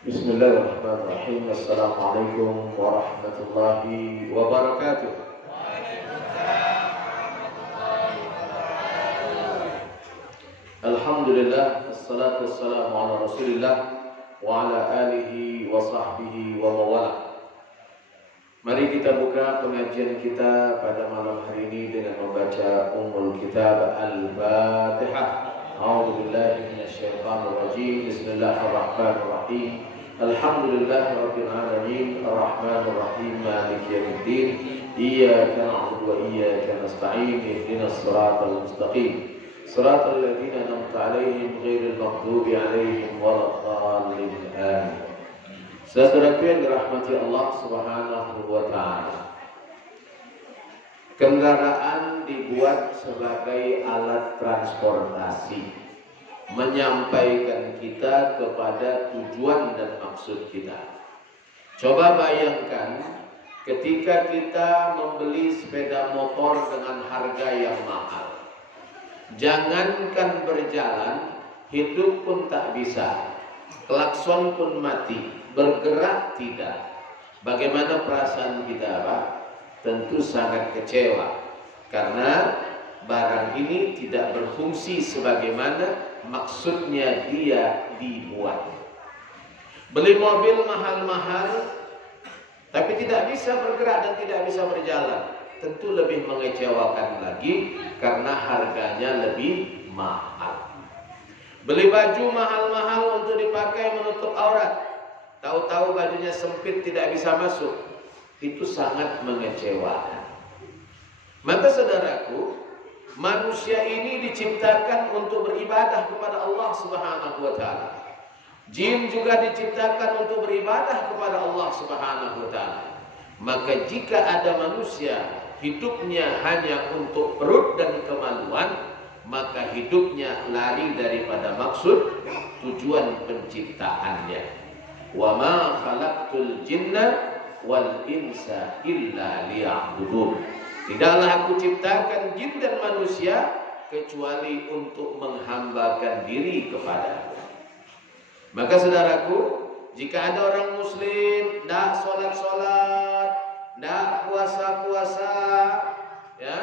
Bismillahirrahmanirrahim. Assalamualaikum warahmatullahi wabarakatuh. Alhamdulillah, assalatu wassalamu ala rasulillah wa ala alihi wa sahbihi wa mawala. Mari kita buka pengajian kita pada malam hari ini dengan membaca Ummul Kitab Al-Fatihah. A'udzu billahi minasyaitonir rajim. Bismillahirrahmanirrahim. Alhamdulillahirabbil alamin, arrahmanir rahim, maliki yaumiddin. Iyyaka na'budu wa iyyaka nasta'in. Ihdinas siratal mustaqim. Siratal ladzina an'amta 'alaihim ghairil maghdubi 'alaihim waladdallin. Amin. Saudaraku yang dirahmati Allah Subhanahu wa taala. Kendaraan dibuat sebagai alat transportasi, menyampaikan kita kepada tujuan dan maksud kita. Coba bayangkan ketika kita membeli sepeda motor dengan harga yang mahal. Jangankan berjalan, hidup pun tak bisa. Klakson pun mati, bergerak tidak. Bagaimana perasaan kita, Pak? Tentu sangat kecewa karena barang ini tidak berfungsi sebagaimana maksudnya dia dibuat. Beli mobil mahal-mahal tapi tidak bisa bergerak dan tidak bisa berjalan, tentu lebih mengecewakan lagi karena harganya lebih mahal. Beli baju mahal-mahal untuk dipakai menutup aurat, tahu-tahu bajunya sempit tidak bisa masuk, itu sangat mengecewakan. Maka saudaraku, manusia ini diciptakan untuk beribadah kepada Allah Subhanahu wa taala. Jin juga diciptakan untuk beribadah kepada Allah Subhanahu wa taala. Maka jika ada manusia hidupnya hanya untuk perut dan kemaluan, maka hidupnya lari daripada maksud tujuan penciptaannya. Wa ma khalaqtul jinna wal insa illa liya'budun. Tidaklah aku ciptakan jin dan manusia kecuali untuk menghambakan diri kepadaku. Maka saudaraku, jika ada orang muslim tidak sholat-sholat, tidak puasa-puasa, ya,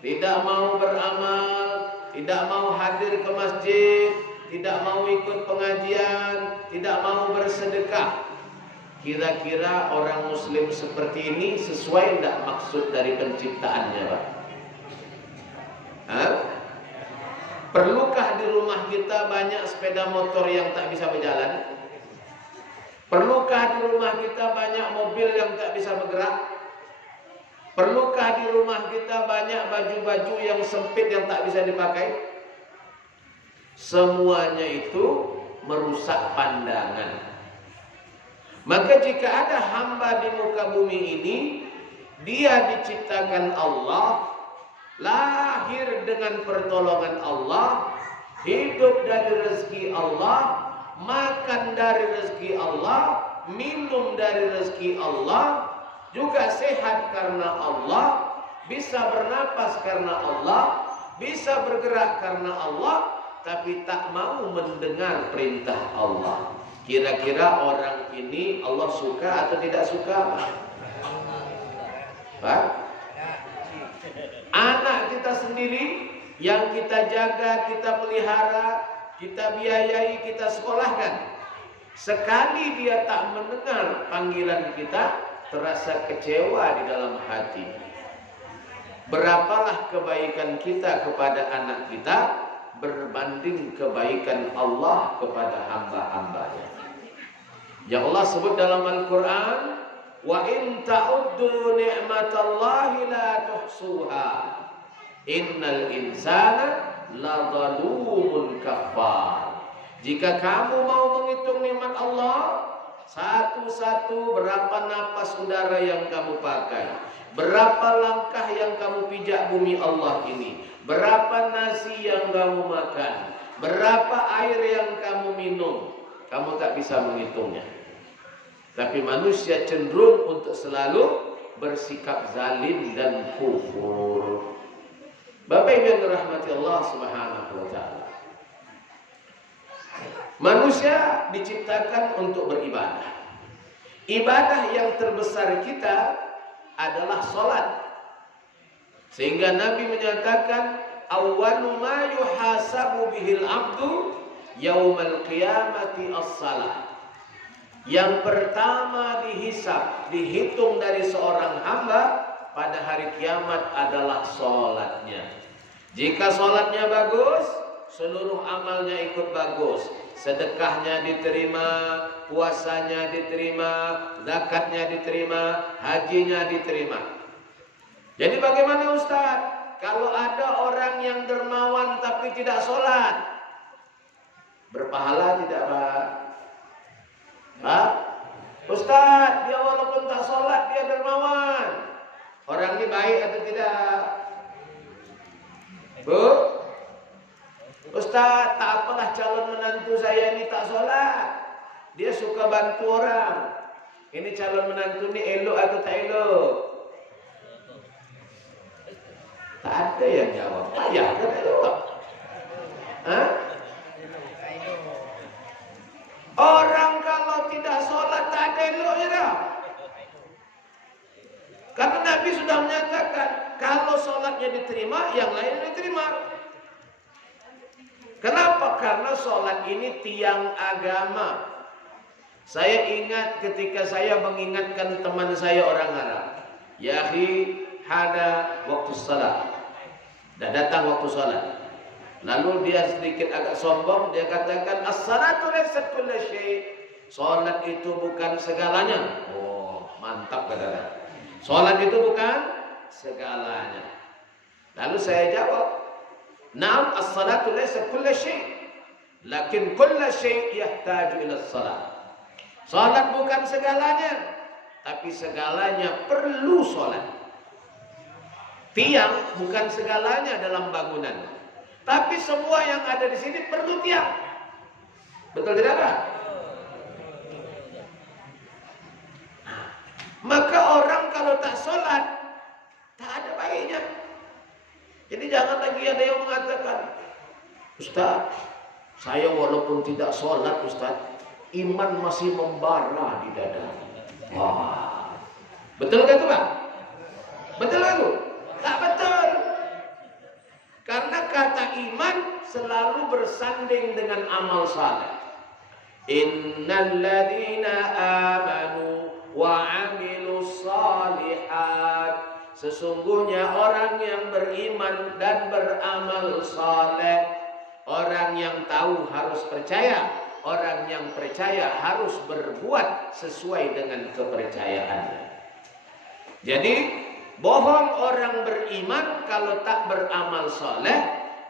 tidak mau beramal, tidak mau hadir ke masjid, tidak mau ikut pengajian, tidak mau bersedekah, kira-kira orang muslim seperti ini sesuai tidak maksud dari penciptaannya, Pak? Hah? Perlukah di rumah kita banyak sepeda motor yang tak bisa berjalan? Perlukah di rumah kita banyak mobil yang tak bisa bergerak? Perlukah di rumah kita banyak baju-baju yang sempit yang tak bisa dipakai? Semuanya itu merusak pandangan. Maka jika ada hamba di muka bumi ini, dia diciptakan Allah, lahir dengan pertolongan Allah, hidup dari rezeki Allah, makan dari rezeki Allah, minum dari rezeki Allah, juga sehat karena Allah, bisa bernapas karena Allah, bisa bergerak karena Allah, tapi tak mau mendengar perintah Allah. Kira-kira orang ini Allah suka atau tidak suka? Pak? Anak kita sendiri yang kita jaga, kita pelihara, kita biayai, kita sekolahkan. Sekali dia tak mendengar panggilan kita, terasa kecewa di dalam hati. Berapalah kebaikan kita kepada anak kita berbanding kebaikan Allah kepada hamba-hambanya. Yang Allah sebut dalam Al-Quran, wa in ta'uddu ni'matallahi la tuhsuha innal insana la zalumun kafar. Jika kamu mau menghitung nikmat Allah satu-satu, berapa napas udara yang kamu pakai, berapa langkah yang kamu pijak bumi Allah ini, berapa nasi yang kamu makan, berapa air yang kamu minum, kamu tak bisa menghitungnya. Tapi manusia cenderung untuk selalu bersikap zalim dan kufur. Bapak Ibu yang dirahmati Allah Subhanahu wa taala. Manusia diciptakan untuk beribadah. Ibadah yang terbesar kita adalah sholat. Sehingga Nabi menyatakan, awwalu ma yuhasabu bihil abdu yaumal qiyamati as-salat. Yang pertama dihisab, dihitung dari seorang hamba pada hari kiamat adalah sholatnya. Jika sholatnya bagus, seluruh amalnya ikut bagus. Sedekahnya diterima, puasanya diterima, zakatnya diterima, hajinya diterima. Jadi bagaimana Ustaz? Kalau ada orang yang dermawan tapi tidak sholat, berpahala tidak Pak? Hah? Ustaz, dia walaupun tak sholat dia dermawan. Orang ini baik atau tidak? Bu? Ustaz, tak apalah calon menantu saya ini tak sholat. Dia suka bantu orang. Ini calon menantu ini elok atau tak elok? Tak ada yang jawab. Payah kan elok? Hah? Orang kalau tidak sholat tak ada eloknya dah. Karena Nabi sudah menyatakan, kalau sholatnya diterima, yang lain diterima. Kenapa? Karena sholat ini tiang agama. Saya ingat ketika saya mengingatkan teman saya orang Arab, ya akhi, hada waktu salat. Dah datang waktu salat. Lalu dia sedikit agak sombong, dia katakan, as-salatu laysat kullu syai'. Salat itu bukan segalanya. Oh, mantap kata-kata. Salat itu bukan segalanya. Lalu saya jawab, "Na'am, as-salatu laysat kullu syai', lakin kullu syai' yahtaju ila as-salat." Salat bukan segalanya, tapi segalanya perlu salat. Tiang bukan segalanya dalam bangunan, tapi semua yang ada di sini perlu tiang. Betul tidak Pak? Maka orang kalau tak sholat, tak ada baiknya. Jadi jangan lagi ada yang mengatakan, Ustaz, saya walaupun tidak sholat Ustaz, iman masih membara di dada. Wah, betul kan itu Pak? Betul kan itu? Tak betul. Karena kata iman selalu bersanding dengan amal saleh. Innal ladzina amanu wa 'amilus shalihat. Sesungguhnya orang yang beriman dan beramal saleh, orang yang tahu harus percaya, orang yang percaya harus berbuat sesuai dengan kepercayaannya. Jadi bohong orang beriman kalau tak beramal soleh,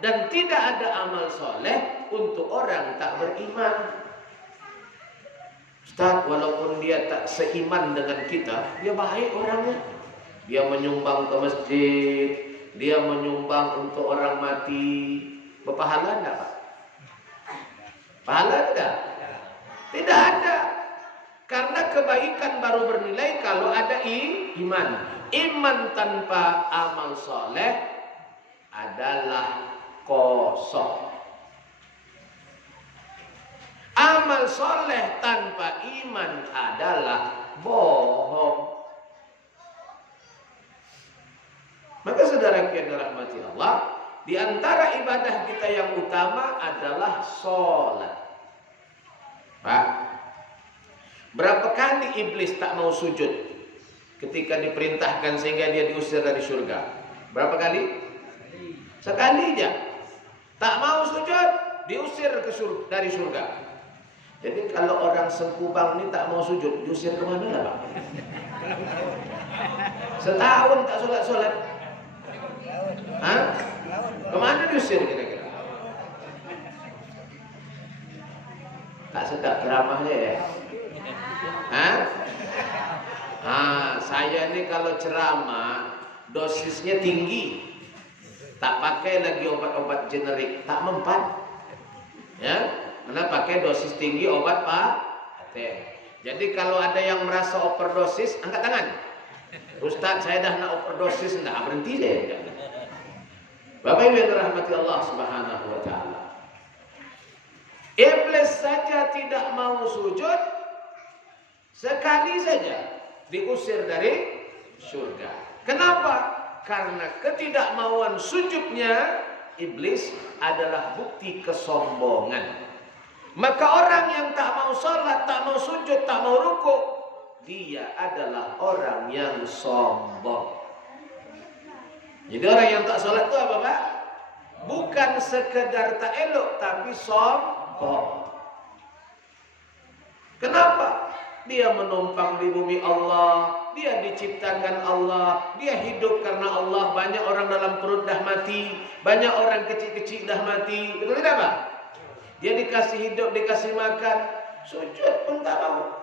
dan tidak ada amal soleh untuk orang tak beriman. Ustaz, walaupun dia tak seiman dengan kita, dia baik orangnya. Dia menyumbang ke masjid, dia menyumbang untuk orang mati. Berpahala enggak Pak? Pahala tidak? Tidak ada. Karena kebaikan baru bernilai kalau ada iman. Iman tanpa amal soleh adalah kosong. Amal soleh tanpa iman adalah bohong. Maka saudara yang dirahmati Allah, di antara ibadah kita yang utama adalah sholat. Pak, berapa kali iblis tak mau sujud ketika diperintahkan sehingga dia diusir dari surga? Berapa kali? Sekali aja. Tak mau sujud, diusir dari surga. Jadi kalau orang Sengkubang ini tak mau sujud, diusir kemana lah Pak? Setahun tak sholat-sholat. Hah? Kemana diusir kira-kira? Tak sedap ceramahnya ya? Hah? Saya ini kalau ceramah dosisnya tinggi, tak pakai lagi obat-obat generik, tak mempan. Ya, karena pakai dosis tinggi obat Pak. Jadi kalau ada yang merasa overdosis, angkat tangan. Ustaz, saya dah nak overdosis, enggak berhenti saya. Bapak Ibu yang dirahmati Allah Subhanahu wa taala. Iblis saja tidak mau sujud, sekali saja diusir dari surga. Kenapa? Karena ketidakmauan sujudnya iblis adalah bukti kesombongan. Maka orang yang tak mau sholat, tak mau sujud, tak mau rukuk, dia adalah orang yang sombong. Jadi orang yang tak sholat itu apa, Pak? Bukan sekedar tak elok, tapi sombong. Kenapa? Dia menumpang di bumi Allah, dia diciptakan Allah, dia hidup karena Allah. Banyak orang dalam perut dah mati, banyak orang kecil-kecil dah mati. Betul tidak, Pak? Dia dikasih hidup, dikasih makan, sujud pun tak mau.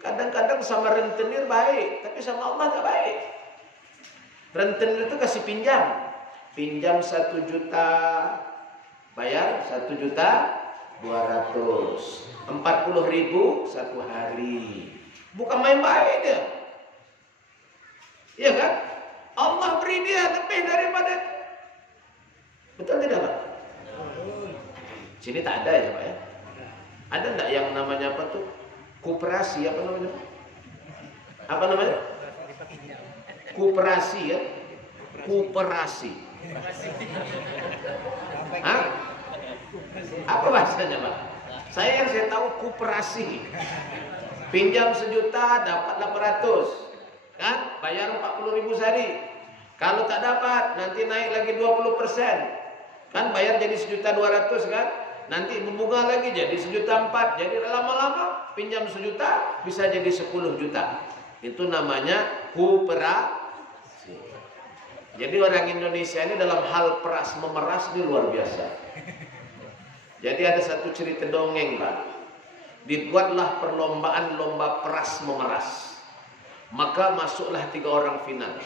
Kadang-kadang sama rentenir baik, tapi sama Allah tak baik. Rentenir itu kasih pinjam. Pinjam 1 juta, bayar 1.200.000, 40.000 satu hari. Bukan main baik dia. Iya kan? Allah beri dia lebih daripada. Betul tidak, Pak? Sini tak ada ya, Pak ya? Ada enggak yang namanya apa tuh? Koperasi apa namanya? Apa namanya? Koperasi ya? Koperasi. Hah? Apa bahasanya, Pak? Saya tahu koperasi. Pinjam 1 juta dapat 800. Kan? Bayar 40.000 sehari. Kalau tak dapat nanti naik lagi 20%. Kan bayar jadi 1.200.000 kan? Nanti berbunga lagi jadi 1.400.000. Jadi lama-lama pinjam 1 juta bisa jadi 10 juta. Itu namanya koperasi. Jadi orang Indonesia ini dalam hal peras memeras ini luar biasa. Jadi ada satu cerita dongeng, Pak. Dibuatlah perlombaan lomba peras memeras. Maka masuklah 3 orang final.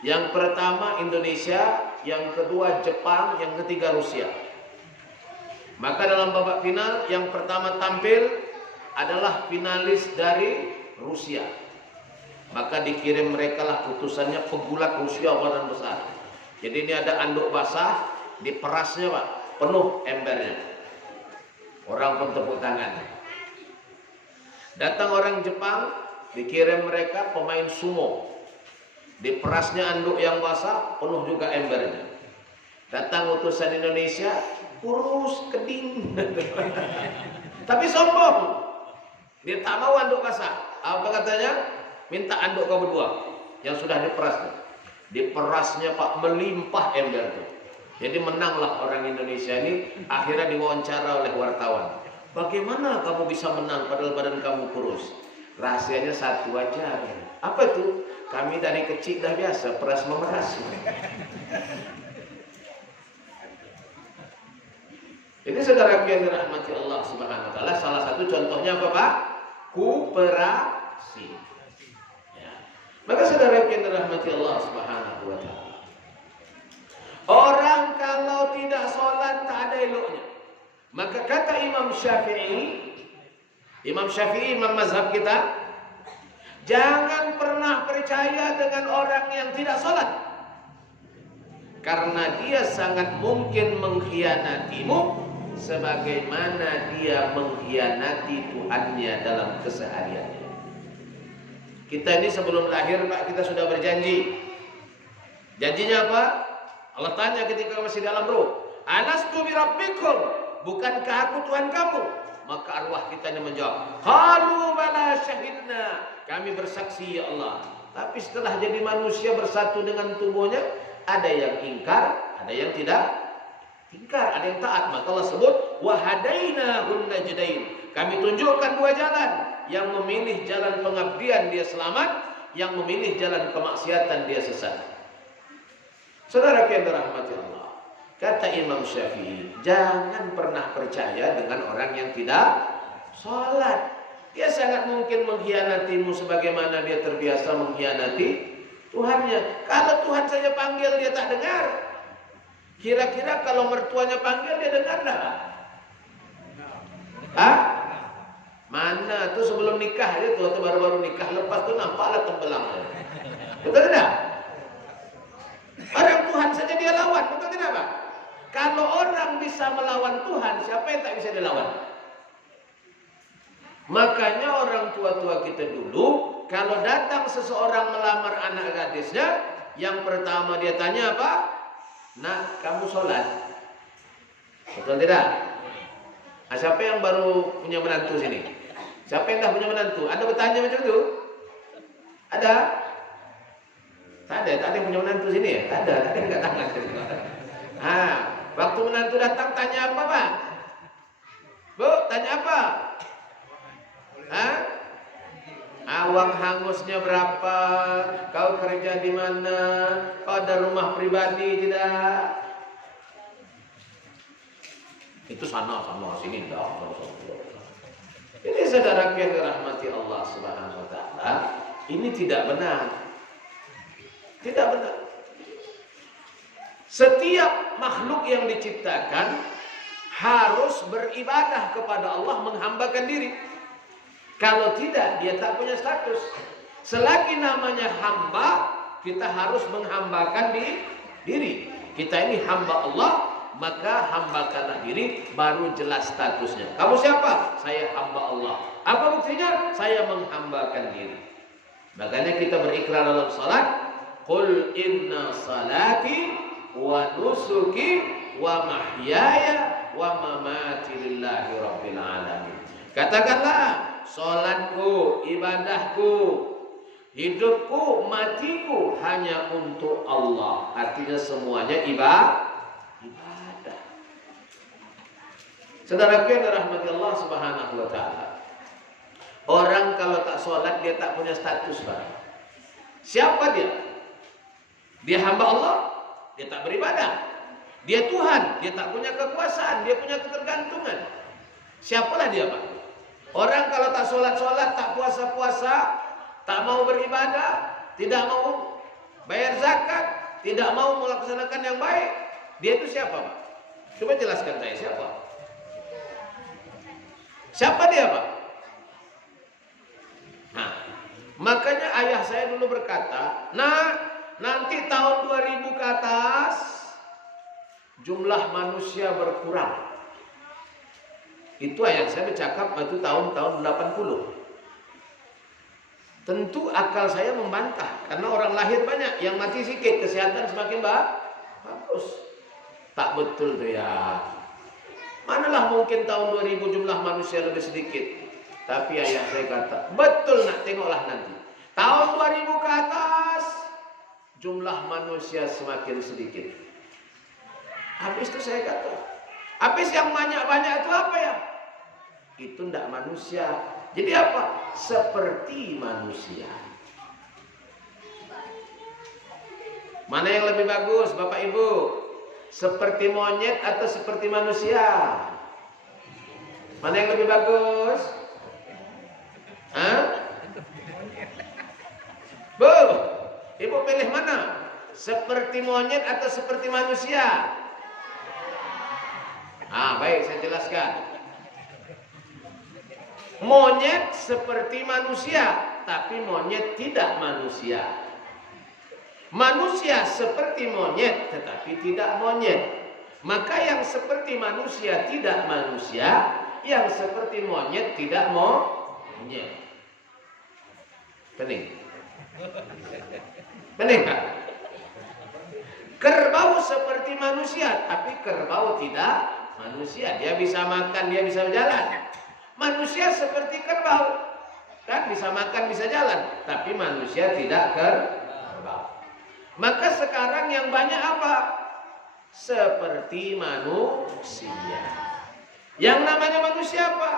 Yang pertama Indonesia, yang kedua Jepang, yang ketiga Rusia. Maka dalam babak final yang pertama tampil adalah finalis dari Rusia. Maka dikirim mereka lah putusannya pegulat Rusia badan besar. Jadi ini ada anduk basah, diperasnya, Pak, penuh embernya. Orang pun tepuk tangan. Datang orang Jepang, dikirim mereka pemain sumo. Diperasnya anduk yang basah, penuh juga embernya. Datang utusan Indonesia, kurus, keding. Tapi sombong. Dia tak mau anduk basah. Apa katanya? Minta anduk kau berdua yang sudah diperas. Diperasnya, Pak, melimpah ember itu. Jadi menanglah orang Indonesia ini. Akhirnya diwawancara oleh wartawan. Bagaimana kamu bisa menang padahal badan kamu kurus? Rahasianya satu aja. Apa itu? Kami dari kecil dah biasa peras memeras. Ini saudara yang dirahmati Allah Subhanahu wa taala, salah satu contohnya apa, Pak? Koperasi. Ya. Maka saudara yang dirahmati Allah Subhanahu wa taala, orang kalau tidak sholat tak ada eloknya. Maka kata Imam Syafi'i, Imam mazhab kita, jangan pernah percaya dengan orang yang tidak sholat, karena dia sangat mungkin mengkhianatimu sebagaimana dia mengkhianati Tuhannya dalam kesehariannya. Kita ini sebelum lahir, Pak, kita sudah berjanji. Janjinya apa? Allah tanya ketika masih dalam ruh, alastu bi rabbikum, bukankah aku Tuhan kamu? Maka arwah kita ini menjawab, qalu bala syahidna, kami bersaksi ya Allah. Tapi setelah jadi manusia bersatu dengan tubuhnya, ada yang ingkar, ada yang tidak ingkar, ada yang taat. Maka Allah sebut wahadainahun najdain, kami tunjukkan 2 jalan. Yang memilih jalan pengabdian dia selamat, yang memilih jalan kemaksiatan dia sesat. Saudara yang dirahmati Allah, kata Imam Syafi'i, jangan pernah percaya dengan orang yang tidak sholat. Dia sangat mungkin mengkhianatimu sebagaimana dia terbiasa mengkhianati Tuhannya. Kalau Tuhan saja panggil dia tak dengar, kira-kira kalau mertuanya panggil dia dengar tak? Hah? Mana tuh sebelum nikah aja tuh, baru-baru nikah, lepas tuh nampaklah tembelangnya. Betul tidak? Orang Tuhan saja dia lawan, betul tidak, Pak? Kalau orang bisa melawan Tuhan, siapa yang tak bisa dilawan? Makanya orang tua-tua kita dulu, kalau datang seseorang melamar anak gadisnya, yang pertama dia tanya apa? Nak, kamu sholat? Betul tidak? Nah, siapa yang baru punya menantu sini? Siapa yang dah punya menantu? Ada bertanya macam itu? Ada? Tak ada yang punya menantu sini ya? Tak ada angkat tangan. Waktu menantu datang tanya apa, Pak? Bu, tanya apa? Uang hangusnya berapa? Kau kerja di mana? Kau ada rumah pribadi tidak? Itu sana sini enggak. Ini saudara yang dirahmati Allah Subhanahu wa taala, ini tidak benar. Tidak benar. Setiap makhluk yang diciptakan harus beribadah kepada Allah, menghambakan diri. Kalau tidak, dia tak punya status. Selagi namanya hamba, kita harus menghambakan diri. Kita ini hamba Allah, maka hambakanlah diri, baru jelas statusnya. Kamu siapa? Saya hamba Allah. Apa buktinya? Saya menghambakan diri. Makanya kita berikrar dalam salat, qul inna salati wa nusuki wa mahyaya wa mamati lillahi rabbil alamin. Katakanlah, salatku, ibadahku, hidupku, matiku hanya untuk Allah. Artinya semuanya ibadah. Saudaraku yang dirahmati Allah Subhanahu wa taala. Orang kalau tak sholat dia tak punya status, Pak. Siapa dia? Dia hamba Allah, dia tak beribadah. Dia Tuhan, dia tak punya kekuasaan, dia punya ketergantungan. Siapalah dia, Pak? Orang kalau tak sholat-sholat, tak puasa-puasa, tak mau beribadah, tidak mau bayar zakat, tidak mau melaksanakan yang baik, dia itu siapa, Pak? Coba jelaskan saya, siapa? Siapa dia, Pak? Nah, makanya ayah saya dulu berkata, nah, nanti tahun 2000 ke atas, jumlah manusia berkurang. Itu ayah saya bercakap waktu tahun-tahun 80. Tentu akal saya membantah, karena orang lahir banyak, yang mati sedikit, kesehatan semakin bagus. Tak betul tuh ya. Manalah mungkin tahun 2000 jumlah manusia lebih sedikit. Tapi ayah saya kata, betul nak, tengoklah nanti. Tahun 2000 ke atas, jumlah manusia semakin sedikit. Habis itu saya kata, habis yang banyak-banyak itu apa ya? Itu tidak manusia. Jadi apa? Seperti manusia. Mana yang lebih bagus, Bapak Ibu? Seperti monyet atau seperti manusia? Mana yang lebih bagus? Bu, Ibu pilih mana? Seperti monyet atau seperti manusia? Baik, saya jelaskan. Monyet seperti manusia, tapi monyet tidak manusia. Manusia seperti monyet, tetapi tidak monyet. Maka yang seperti manusia tidak manusia, yang seperti monyet tidak monyet. Pening? Pening, Pak? Kerbau seperti manusia, tapi kerbau tidak manusia. Dia bisa makan, dia bisa berjalan. Manusia seperti kerbau, kan bisa makan, bisa jalan, tapi manusia tidak kerbau. Maka sekarang yang banyak apa? Seperti manusia. Yang namanya manusia apa?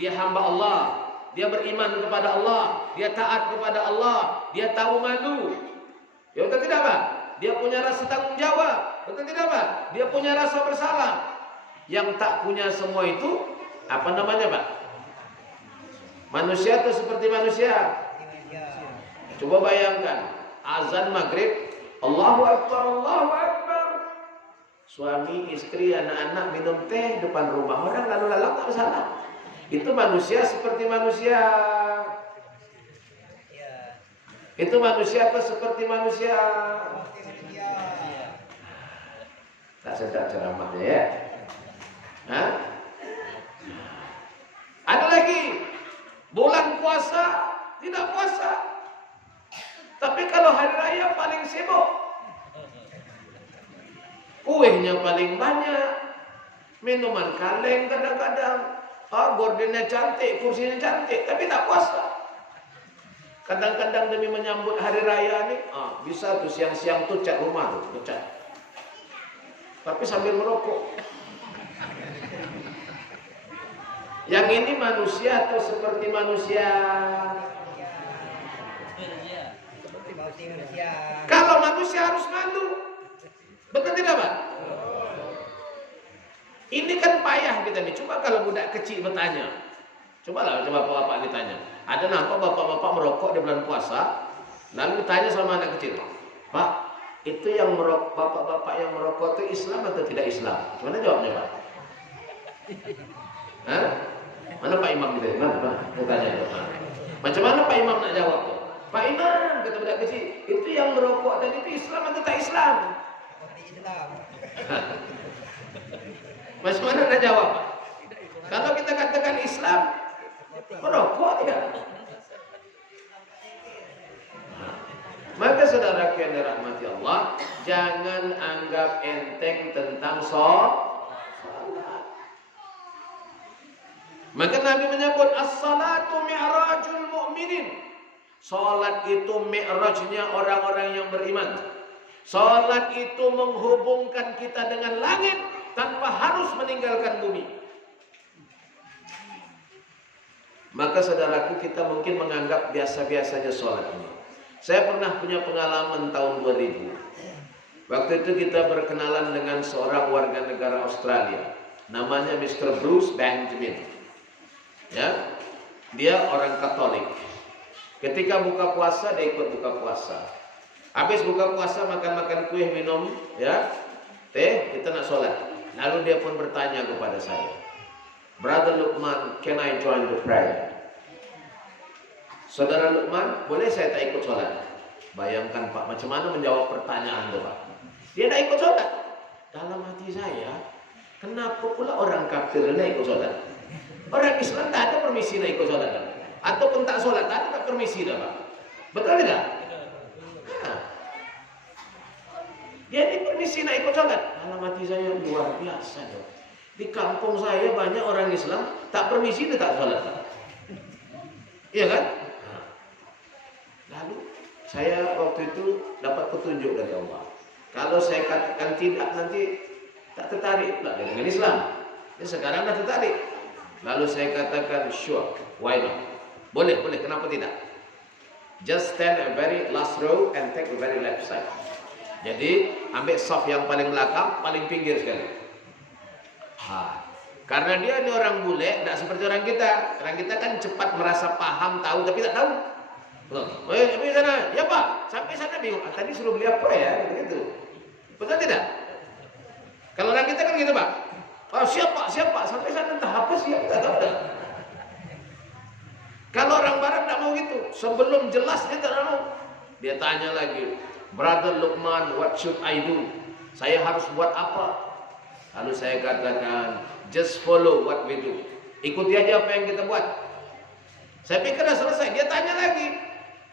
Dia hamba Allah, dia beriman kepada Allah, dia taat kepada Allah, dia tahu malu. Ya betul tidak, Pak? Dia punya rasa tanggung jawab, betul tidak, Pak? Dia punya rasa bersalah. Yang tak punya semua itu apa namanya, Pak? Manusia atau seperti manusia? Coba bayangkan, azan maghrib, Allahu Akbar, Allahu Akbar. Suami, istri, anak-anak minum teh depan rumah orang, lalu lalang tak bersalah. Itu manusia seperti manusia. Itu manusia atau seperti manusia? Tak sedap ceramahnya ya. Hah? Ada lagi bulan puasa tidak puasa, tapi kalau hari raya paling sibuk, kuenya paling banyak, minuman kaleng kadang-kadang, gordennya cantik, kursinya cantik, tapi tak puasa. Kadang-kadang demi menyambut hari raya nih, bisa tuh siang-siang tuh cat rumah tuh, cat. Tapi sambil merokok. Yang ini manusia atau seperti manusia? Seperti manusia. Kalau manusia harus malu, betul tidak Pak? Ini kan payah kita nih. Coba kalau budak kecil bertanya, coba bapak-bapak ditanya. Ada nampak bapak-bapak merokok di bulan puasa, lalu ditanya sama anak kecil, Pak, itu yang merokok, bapak-bapak yang merokok itu Islam atau tidak Islam? Gimana jawabnya Pak? Hah? Mana Pak Imam gitu? Mana? Tanya Pak. Macam mana Pak Imam nak jawab tuh? Pak Imam, kata budak kecil, itu yang merokok tadi itu Islam atau tak Islam? Islam. Macam mana nak jawab Pak? Kalau kita katakan Islam, merokok tidak? Maka saudara yang dirahmati Allah, jangan anggap enteng tentang salat. Maka Nabi menyebut as-salatu mi'rajul mu'minin. Salat itu mi'rajnya orang-orang yang beriman. Salat itu menghubungkan kita dengan langit tanpa harus meninggalkan bumi. Maka saudaraku, kita mungkin menganggap biasa-biasanya salat ini. Saya pernah punya pengalaman tahun 2000. Waktu itu kita berkenalan dengan seorang warga negara Australia. Namanya Mr. Bruce Benjamin. Ya, dia orang Katolik. Ketika buka puasa, dia ikut buka puasa. Habis buka puasa, makan-makan kue, minum, ya, teh, kita nak sholat. Lalu dia pun bertanya kepada saya, Brother Luqman, can I join the prayer? Saudara Luqman, boleh saya tak ikut sholat? Bayangkan Pak, macam mana menjawab pertanyaan itu Pak? Dia tak ikut sholat. Dalam hati saya, kenapa pula orang kafir nak ikut sholat? Orang Islam tak ada permisi nak ikut sholat. Ataupun tak sholat, tak ada permisi dah Pak. Betul tidak? Nah. Dia ini permisi nak ikut sholat. Dalam hati saya luar biasa dong. Di kampung saya banyak orang Islam tak permisi dia tak sholat. Iya kan? Nah. Lalu saya waktu itu dapat petunjuk dari Allah. Kalau saya katakan tidak, nanti tak tertarik pula dengan Islam. Ya, sekarang dah tertarik. Lalu saya katakan sure, why not? Boleh, kenapa tidak? Just stand a very last row and take a very left side. Jadi ambil saf yang paling belakang, paling pinggir sekali. Karena dia ini orang bule, tidak seperti orang kita. Orang kita kan cepat merasa paham, tahu, tapi tak tahu. Sampai sana, ya Pak, sampai sana bingung. Tadi suruh beli apa ya? Gitu. Betul tidak? Kalau orang kita kan gitu Pak. Siapa? Sampai sana entah apa siapa, tak tahu dah. Kalau orang barat tak mau gitu. Sebelum jelas dia tak mau. Dia tanya lagi, Brother Luqman, what should I do? Saya harus buat apa? Lalu saya katakan, just follow what we do. Ikuti aja apa yang kita buat. Saya pikir dah selesai. Dia tanya lagi,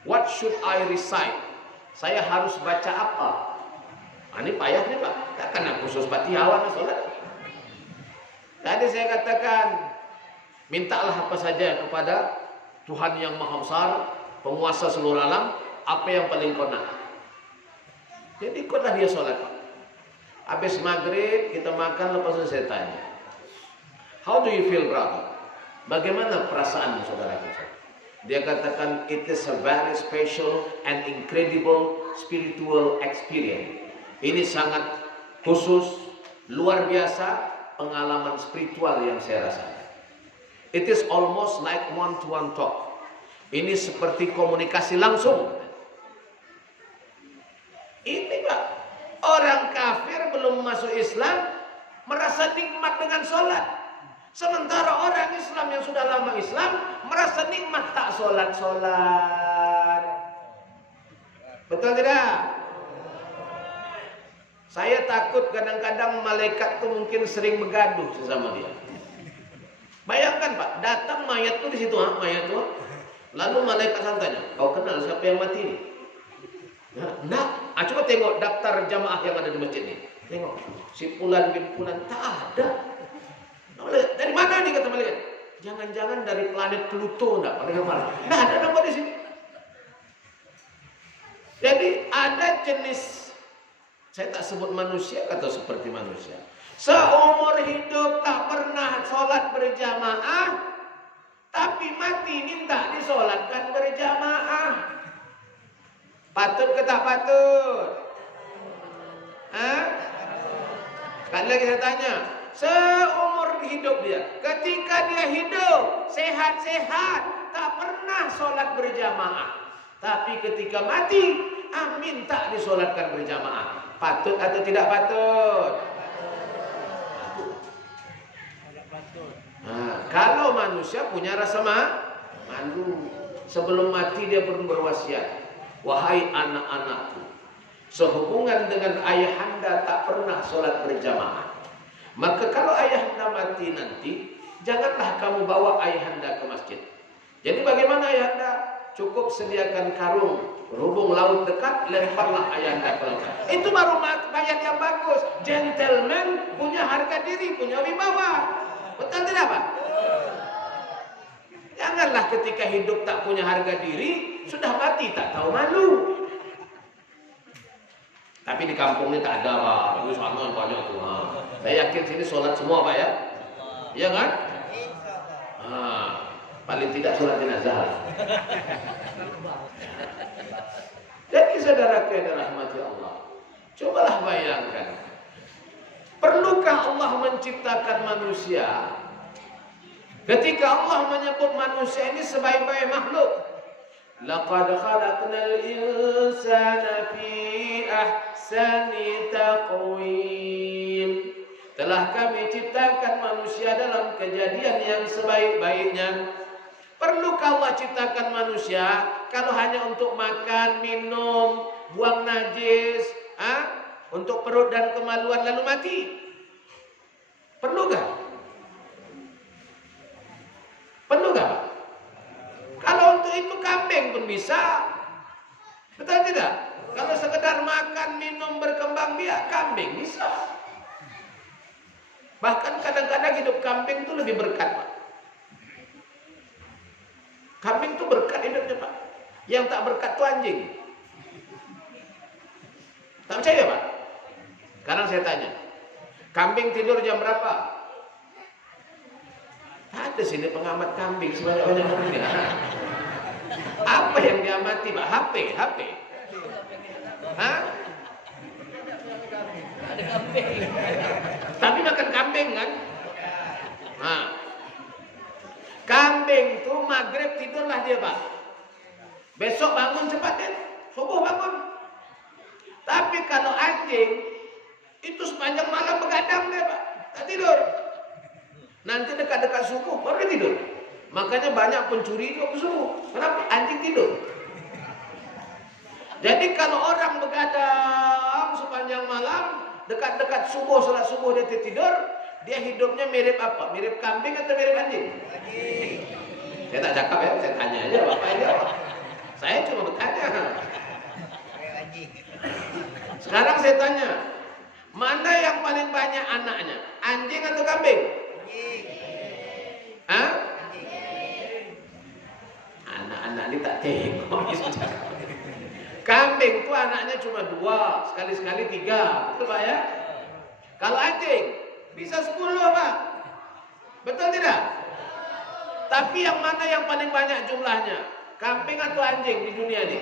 what should I recite? Saya harus baca apa? Ini payah nih Pak. Takkan aku khusus Fatihah sholat. Tadi saya katakan, mintalah apa saja kepada Tuhan yang Maha Besar, penguasa seluruh alam, apa yang paling kau nak. Jadi ikutlah dia sholat. Habis maghrib kita makan, lepas itu saya tanya, how do you feel brother? Bagaimana perasaan saudara kita? Dia katakan, it is a very special and incredible spiritual experience. Ini sangat khusus, luar biasa pengalaman spiritual yang saya rasakan. It is almost like one-to-one talk. Ini seperti komunikasi langsung. Ini Pak, orang kafir belum masuk Islam merasa nikmat dengan sholat. Sementara orang Islam yang sudah lama Islam merasa nikmat tak sholat-sholat. Betul tidak? Saya takut kadang-kadang malaikat tuh mungkin sering bergaduh sesama dia. Bayangkan Pak, datang mayat tuh di situ, mayat tuh. Lalu malaikat tanya, kau kenal siapa yang mati ini? Nah, coba tengok daftar jamaah yang ada di masjid ini. Tengok, si Fulan bin Fulan tak ada. Dari mana nih kata malaikat? Jangan-jangan dari planet Pluto enggak? Nah, ada nama di sini. Jadi ada jenis, saya tak sebut manusia atau seperti manusia, seumur hidup tak pernah sholat berjamaah, tapi mati minta disolatkan berjamaah. Patut ke tak patut? Kan lagi saya tanya, seumur hidup dia, ketika dia hidup sehat-sehat, tak pernah sholat berjamaah. Tapi ketika mati, minta disolatkan berjamaah. Patut atau tidak patut? Patut. Nah, kalau manusia punya rasa malu, sebelum mati dia pun berwasiat, wahai anak-anakku, sehubungan dengan ayahanda tak pernah sholat berjamaah. Maka kalau ayahanda mati nanti, janganlah kamu bawa ayahanda ke masjid. Jadi bagaimana ayahanda? Cukup sediakan karung, berhubung laut dekat, lemparlah ayahanda ke laut. Itu baru bayat yang bagus. Gentleman punya harga diri, punya wibawa. Betul tidak Pak? Janganlah ketika hidup tak punya harga diri, sudah mati tak tahu malu. Tapi di kampung ini tak ada Pak. Itu sama banyak tuh. Saya yakin sini sholat semua Pak ya. Iya kan? Paling tidak sholat jenazah. Jadi saudaraku yang dirahmati Allah, cobalah bayangkan, perlukah Allah menciptakan manusia ketika Allah menyebut manusia ini sebaik-baik makhluk? Laqad khalaqnal insana fi ahsani taqwim. Telah kami ciptakan manusia dalam kejadian yang sebaik-baiknya. Perlukah Allah ciptakan manusia kalau hanya untuk makan, minum, buang najis, untuk perut dan kemaluan lalu mati? Perlukah? Perlukah? Kalau untuk itu kambing pun bisa. Betul tidak? Kalau sekedar makan, minum, berkembang biak, kambing bisa. Bahkan kadang-kadang hidup kambing itu lebih berkat Pak. Kambing itu berkat hidupnya Pak. Yang tak berkat itu anjing. Tak percaya Pak? Sekarang saya tanya, kambing tidur jam berapa? Ada sini pengamat kambing sebanyak-banyak orang. Apa yang diamati Pak? HP. Ada kambing. Tapi makan kambing kan? Kambing tuh maghrib tidurlah dia Pak. Besok bangun cepat kan? Subuh bangun. Tapi kalau anjing itu sepanjang malam begadang dia Pak. Tak tidur. Nanti dekat-dekat subuh baru dia tidur. Makanya banyak pencuri itu waktu subuh. Kenapa? Anjing tidur. Jadi kalau orang begadang sepanjang malam, dekat-dekat subuh, salat subuh dia tidur, dia hidupnya mirip apa? Mirip kambing atau mirip anjing? Saya tak cakap ya, saya tanya aja Bapak aja. Saya cuma bertanya. Sekarang saya tanya, mana yang paling banyak anaknya? Anjing atau kambing? Anak-anak ini tak tengok. Kambing itu anaknya cuma 2, sekali-sekali 3. Betul Pak ya? Kalau anjing bisa 10 Pak. Betul tidak? Tapi yang mana yang paling banyak jumlahnya? Kambing atau anjing di dunia ini?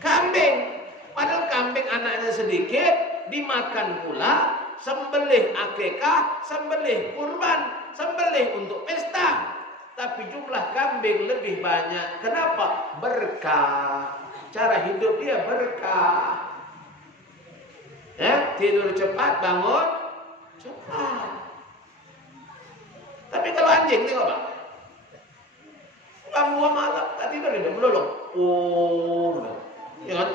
Kambing. Padahal kambing anaknya sedikit, dimakan pula, sembelih akikah, sembelih kurban, sembelih untuk pesta. Tapi jumlah kambing lebih banyak. Kenapa? Berkah. Cara hidup dia berkah. Ya, tidur cepat, bangun cepat. Tapi kalau anjing tengok Pak. Jam 2 malam tak tidur dia melolong. Ya kan?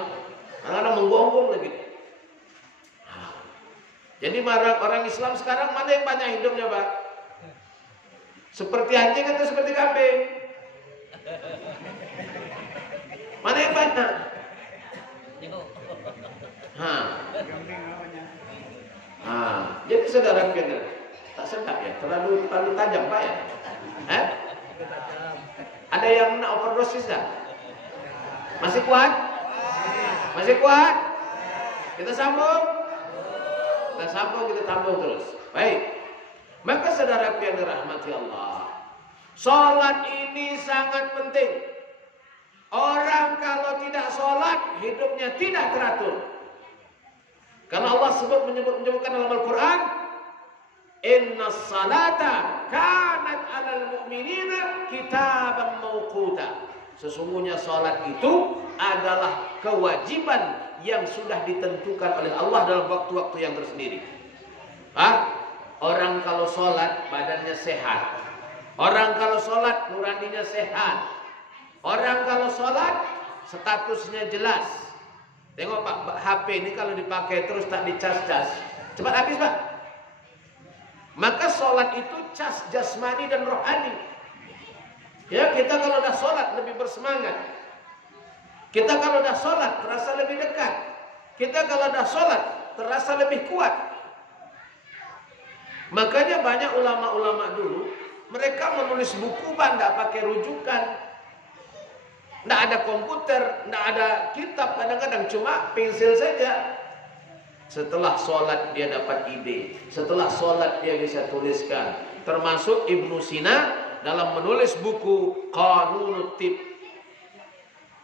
Kadang-kadang menggonggong lagi. Jadi orang Islam sekarang mana yang banyak hidupnya, Pak? Seperti anjing atau seperti kambing? Mana yang banyak? Jadi saudara kena tak sedap ya, terlalu tajam Pak ya. Ada yang nak overdosis dah? Masih kuat? Masih kuat? Kita sambung? Kita sambung terus. Baik. Maka saudara yang dirahmati Allah, sholat ini sangat penting. Orang kalau tidak sholat, hidupnya tidak teratur. Karena Allah menyebutkan dalam Al-Quran, Inna salata kanat alal mu'minina kitaban mawquta. Sesungguhnya salat itu adalah kewajiban yang sudah ditentukan oleh Allah dalam waktu-waktu yang tersendiri. Orang kalau salat badannya sehat. Orang kalau salat nuraninya sehat. Orang kalau salat statusnya jelas. Tengok Pak, HP ini kalau dipakai terus tak dicas-cas, cepat habis Pak. Maka sholat itu cas jasmani dan rohani. Ya, kita kalau dah sholat lebih bersemangat. Kita kalau dah sholat terasa lebih dekat. Kita kalau dah sholat terasa lebih kuat. Makanya banyak ulama-ulama dulu, mereka menulis buku Pak, tidak pakai rujukan. Tidak ada komputer, tidak ada kitab, kadang-kadang cuma pensil saja. Setelah sholat dia dapat ide. Setelah sholat dia bisa tuliskan. Termasuk Ibnu Sina dalam menulis buku Qanunut Tib,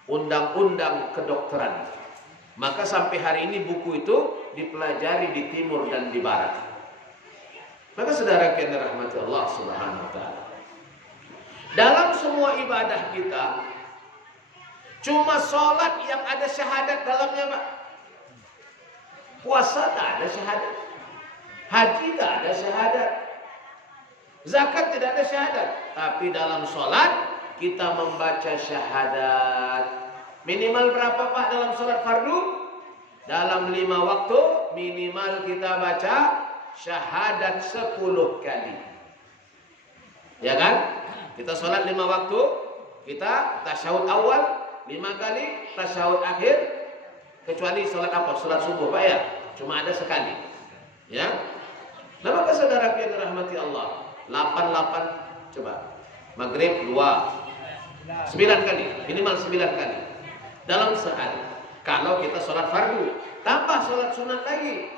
undang-undang kedokteran. Maka sampai hari ini buku itu dipelajari di timur dan di barat. Maka saudara yang dirahmati Allah Subhanahu wa taala, dalam semua ibadah kita cuma sholat yang ada syahadat dalamnya Pak. Puasa tak ada syahadat. Haji tak ada syahadat. Zakat tidak ada syahadat. Tapi dalam sholat kita membaca syahadat. Minimal berapa Pak dalam sholat fardu? Dalam 5 waktu minimal kita baca syahadat 10 kali. Ya kan? Kita sholat 5 waktu. Kita tasyahud awal 5 kali, tasyahud akhir, kecuali sholat apa? Sholat subuh Pak ya, cuma ada sekali. Ya. Nah maka saudara yang dirahmati Allah, 8 coba. Maghrib 2, 9 kali, minimal 9 kali dalam sehari. Kalau kita sholat fardu, tambah sholat sunat lagi.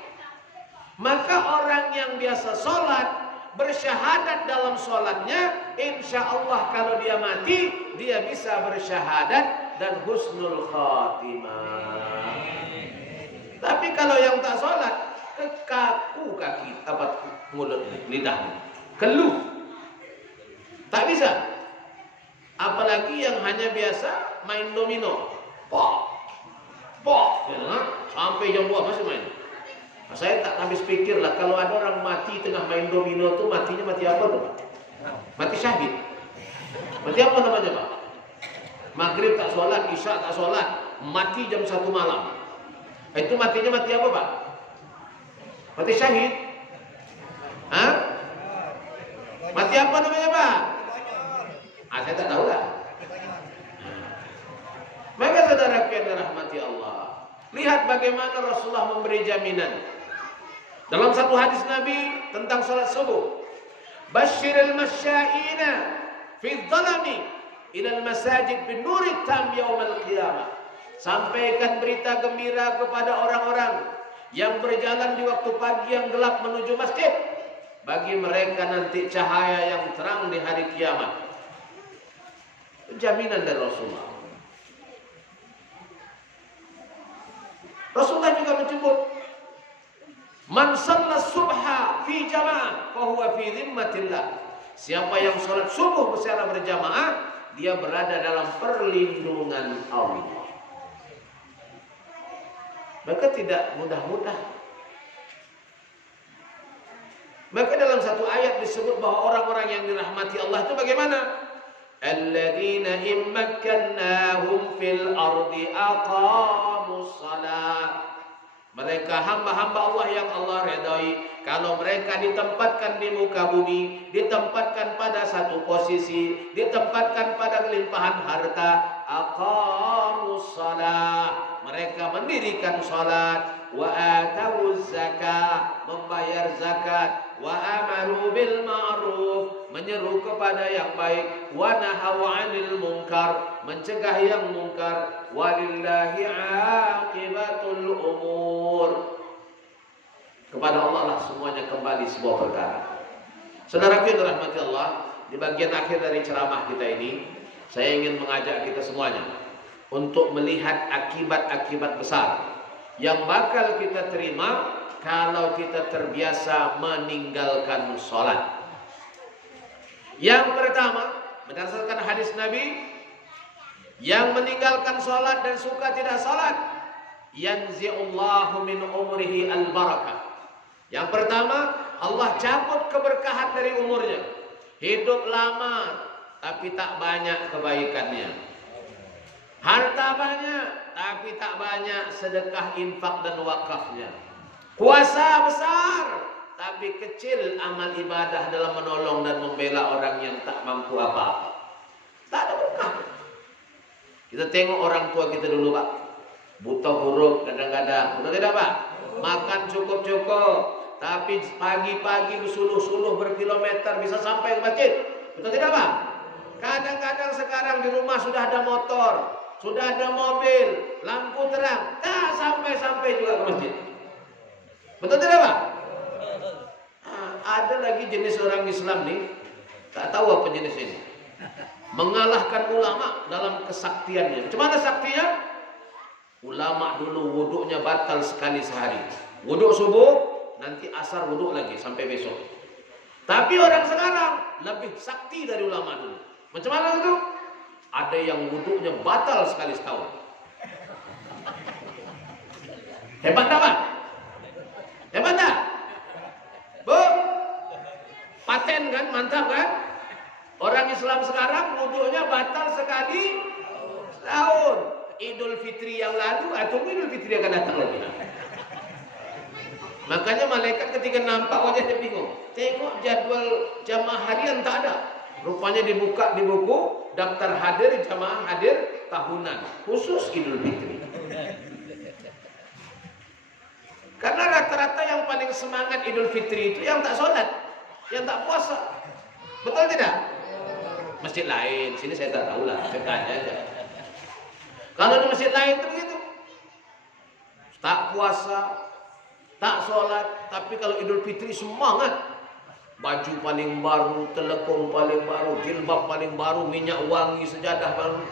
Maka orang yang biasa sholat, bersyahadat dalam sholatnya, insya Allah kalau dia mati, dia bisa bersyahadat dan husnul khatimah. Tapi kalau yang tak sholat, kekaku kaki, mulut, lidah, keluh, tak bisa. Apalagi yang hanya biasa main domino, sampai jam 2 masih main. Nah, saya tak habis pikir lah, kalau ada orang mati tengah main domino tuh matinya mati apa tuh Pak? Mati syahid. Mati apa namanya Pak? Maghrib tak sholat, isya tak sholat, mati jam 1 malam. Itu matinya mati apa Pak? Mati syahid. Mati apa namanya Pak? Saya tak tahu lah. Maka saudara yang dirahmati Allah, lihat bagaimana Rasulullah memberi jaminan. Dalam satu hadis Nabi tentang sholat subuh, Basyiril masya'ina fi dhalami ilal masajid bin nurit tam yaumal qiyamah. Sampaikan berita gembira kepada orang-orang yang berjalan di waktu pagi yang gelap menuju masjid. Bagi mereka nanti cahaya yang terang di hari kiamat. Jaminan dari Rasulullah. Rasulullah juga menyebut, Man shalla subha fi jama'ah fahuwa fi dhimmatillah. Siapa yang sholat subuh secara berjamaah, dia berada dalam perlindungan Allah. Maka tidak mudah-mudah. Maka dalam satu ayat disebut bahwa orang-orang yang dirahmati Allah itu bagaimana? Alladzina immakkannahum fil ardi aqamus shalah. Mereka hamba-hamba Allah yang Allah redai. Kalau mereka ditempatkan di muka bumi, ditempatkan pada satu posisi, ditempatkan pada kelimpahan harta, aqamus shalah, mereka mendirikan salat, wa atawuz zakat, membayar zakat, wa amaru bil ma'ruf, menyeru kepada yang baik, wa nahaw 'anil munkar, mencegah yang mungkar, walillahi 'aqibatul umur. Kepada Allah lah semuanya kembali sebuah perkara. Saudaraku yang dirahmati Allah, di bagian akhir dari ceramah kita ini, saya ingin mengajak kita semuanya untuk melihat akibat-akibat besar yang bakal kita terima kalau kita terbiasa meninggalkan sholat. Yang pertama, berdasarkan hadis Nabi, yang meninggalkan sholat dan suka tidak sholat, yanzi'ullahu min umrihi al-barakah. Yang pertama, Allah cabut keberkahan dari umurnya. Hidup lama, tapi tak banyak kebaikannya. Harta banyak, tapi tak banyak sedekah, infak dan wakafnya. Kuasa besar, tapi kecil amal ibadah dalam menolong dan membela orang yang tak mampu apa-apa. Tak ada berkah. Kita tengok orang tua kita dulu, Pak. Buta huruf kadang-kadang. Betul tidak, Pak? Makan cukup-cukup, tapi pagi-pagi bersuluh-suluh berkilometer bisa sampai ke masjid. Betul tidak, Pak? Kadang-kadang sekarang di rumah sudah ada motor, sudah ada mobil, lampu terang, tak sampai-sampai juga ke masjid. Betul tidak, Pak? Ada lagi jenis orang Islam nih, tak tahu apa jenis ini, mengalahkan ulama dalam kesaktiannya. Macam mana saktinya? Ulama dulu wuduknya batal sekali sehari. Wuduk subuh, nanti asar wuduk lagi sampai besok. Tapi orang sekarang lebih sakti dari ulama dulu. Macam mana itu? Ada yang wuduknya batal sekali setahun. Hebat tak, Pak? Hebat tak? Bu? Paten kan? Mantap kan? Orang Islam sekarang wuduknya batal sekali setahun. Idul Fitri yang lalu atau Idul Fitri akan datang lagi. Makanya malaikat ketika nampak wajahnya bingung. Tengok jadwal jamaah harian tak ada. Rupanya dibuka di buku daftar hadir jamaah hadir tahunan khusus Idul Fitri. Karena rata-rata yang paling semangat Idul Fitri itu yang tak sholat, yang tak puasa. Betul tidak? Masjid lain, sini saya tak tahu lah, saya tanya aja. Kalau di masjid lain itu begitu. Tak puasa, tak sholat, tapi kalau Idul Fitri semangat. Baju paling baru, telekung paling baru, jilbab paling baru, minyak wangi, sejadah baru.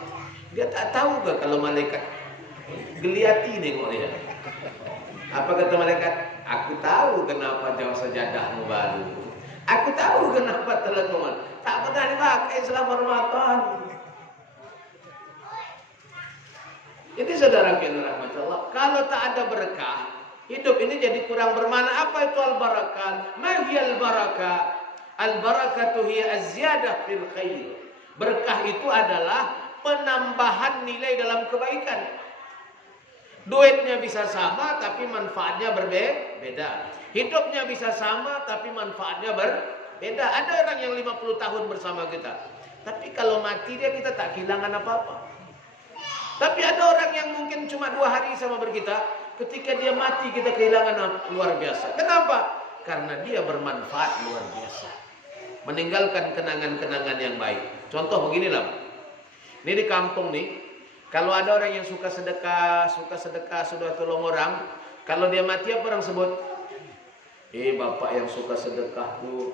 Dia tak tahu ke kalau malaikat geliati nengok dia. Apa kata malaikat? Aku tahu kenapa jauh sejadahmu baru. Aku tahu kenapa telekung. Tak pernah dipakai selama Ramadan. Jadi saudara yang dirahmati Allah, kalau tak ada berkah, hidup ini jadi kurang bermakna. Apa itu al-barakah? Ma hiya al-barakah? Al-barakatu hiya az-ziyadah fil khair. Berkah itu adalah penambahan nilai dalam kebaikan. Duitnya bisa sama tapi manfaatnya berbeda. Hidupnya bisa sama tapi manfaatnya berbeda. Ada orang yang 50 tahun bersama kita, tapi kalau mati dia kita tak kehilangan apa-apa. Tapi ada orang yang mungkin cuma 2 hari sama kita, ketika dia mati kita kehilangan luar biasa. Kenapa? Karena dia bermanfaat luar biasa, meninggalkan kenangan-kenangan yang baik. Contoh beginilah, ini di kampung nih, kalau ada orang yang suka sedekah, sudah tolong orang, kalau dia mati apa orang sebut? Bapak yang suka sedekah tuh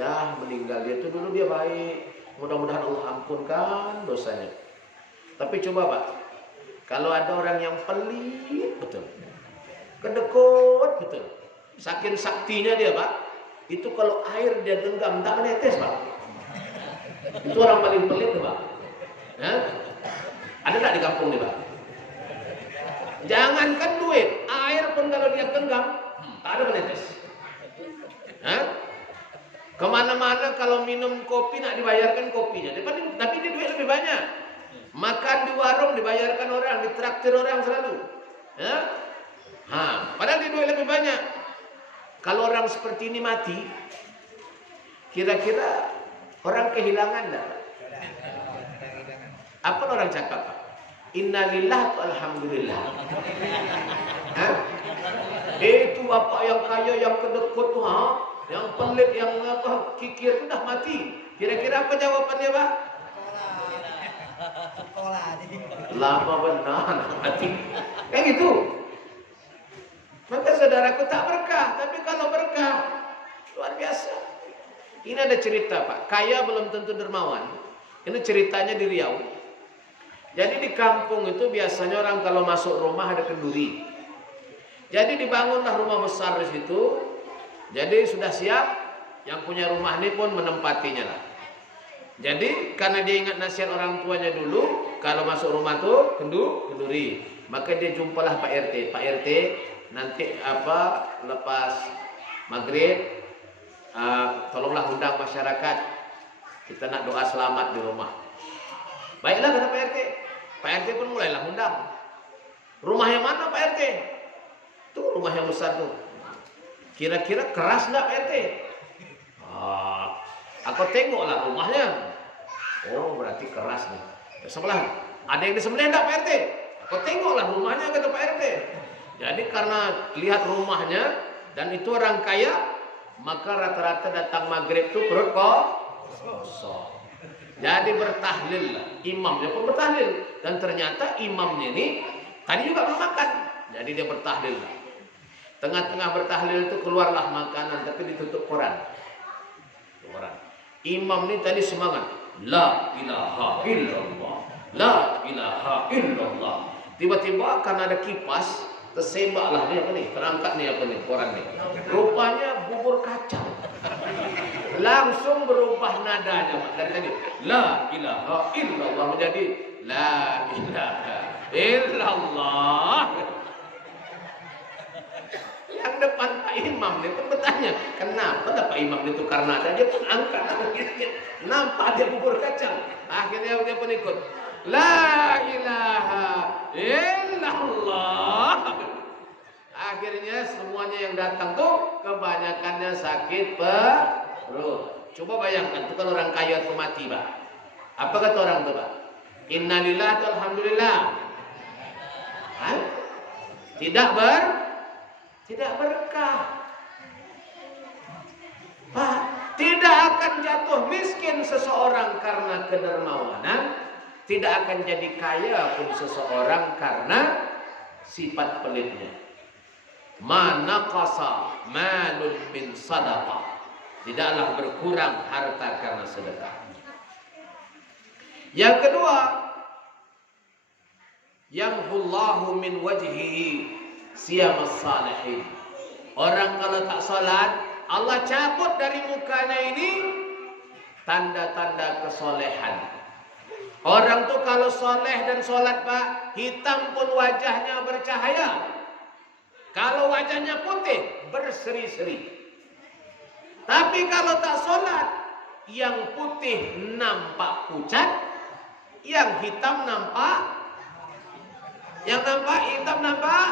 dah meninggal, dia tuh dulu dia baik, mudah-mudahan Allah ampunkan dosanya. Tapi coba Pak, kalau ada orang yang pelit betul, kedekut betul, saking saktinya dia Pak, itu kalau air dia genggam tak menetes Pak. Itu orang paling pelit tuh Pak. Ada tak di kampung nih Pak? Jangankan duit, air pun kalau dia genggam tak ada menetes. Kemana-mana kalau minum kopi nak dibayarkan kopinya, tapi dia duit lebih banyak. Makan di warung dibayarkan orang, ditraktir orang selalu. Padahal dia duit lebih banyak. Kalau orang seperti ini mati, kira-kira orang kehilangan enggak? Apa orang cakap, Pak? Innalillah wa alhamdulillah. Itu bapak yang kaya, yang kedekut tuh, yang pelit, yang kikir itu dah mati. Kira-kira apa jawabannya, Pak? Sekolah. Lama benar mati. Kayak gitu. Maka saudaraku tak berkah, tapi kalau berkah luar biasa. Ini ada cerita, Pak. Kaya belum tentu dermawan. Ini ceritanya di Riau. Jadi di kampung itu biasanya orang kalau masuk rumah ada kenduri. Jadi dibangunlah rumah besar di situ. Jadi sudah siap, yang punya rumah ini pun menempatinya lah. Jadi karena dia ingat nasihat orang tuanya dulu, kalau masuk rumah tuh kenduri, maka dia jumpalah Pak RT. Pak RT nanti lepas maghrib, tolonglah undang masyarakat. Kita nak doa selamat di rumah. Baiklah kata Pak RT. Pak RT pun mulailah undang. Rumah yang mana Pak RT? Tuh rumah yang besar tuh. Kira-kira keras enggak Pak RT? Aku tengoklah rumahnya. Oh berarti keras nih. Sebelah ada yang disembelih enggak Pak RT? Aku tengoklah rumahnya kata Pak RT. Jadi karena lihat rumahnya dan itu orang kaya, maka rata-rata datang maghrib tuh perut kosong. Jadi bertahlil lah. Imamnya pun bertahlil. Dan ternyata imamnya ini tadi juga belum makan. Jadi dia bertahlil lah. Tengah-tengah bertahlil itu keluarlah makanan, tapi ditutup koran. Imam ini tadi semangat. La ilaha illallah. La ilaha illallah. Tiba-tiba karena ada kipas, tersembaklah ini apa nih? Terangkat nih apa nih? Koran nih. Rupanya bubur kacang. Langsung berubah nadanya, Pak. Dari tadi la ilaha illallah menjadi la ilaha illallah. Yang depan Pak Imam dia pun bertanya, kenapa Pak Imam itu karena ada dia pun angkat nampak dia bubur kacang. Akhirnya dia pun ikut la ilaha illallah. Akhirnya semuanya yang datang tuh kebanyakannya sakit perut. Coba bayangkan tuh kalau orang kaya tuh mati, Pak. Apa kata orang tuh, Pak? Innalillahi wa alhamdulillah. Tidak berkah. Pak, tidak akan jatuh miskin seseorang karena kedermawanan, tidak akan jadi kaya pun seseorang karena sifat pelitnya. Mana qasa malun min sadaqah. Tidaklah berkurang harta karena sedekah. Yang kedua, yamhullahu min wajhihi siyamas salihin. Orang kalau tak salat, Allah cabut dari mukanya ini tanda-tanda kesolehan. Orang tuh kalau soleh dan solat, Pak, hitam pun wajahnya bercahaya. Kalau wajahnya putih, berseri-seri. Tapi kalau tak solat, yang putih nampak pucat, yang hitam nampak, hitam nampak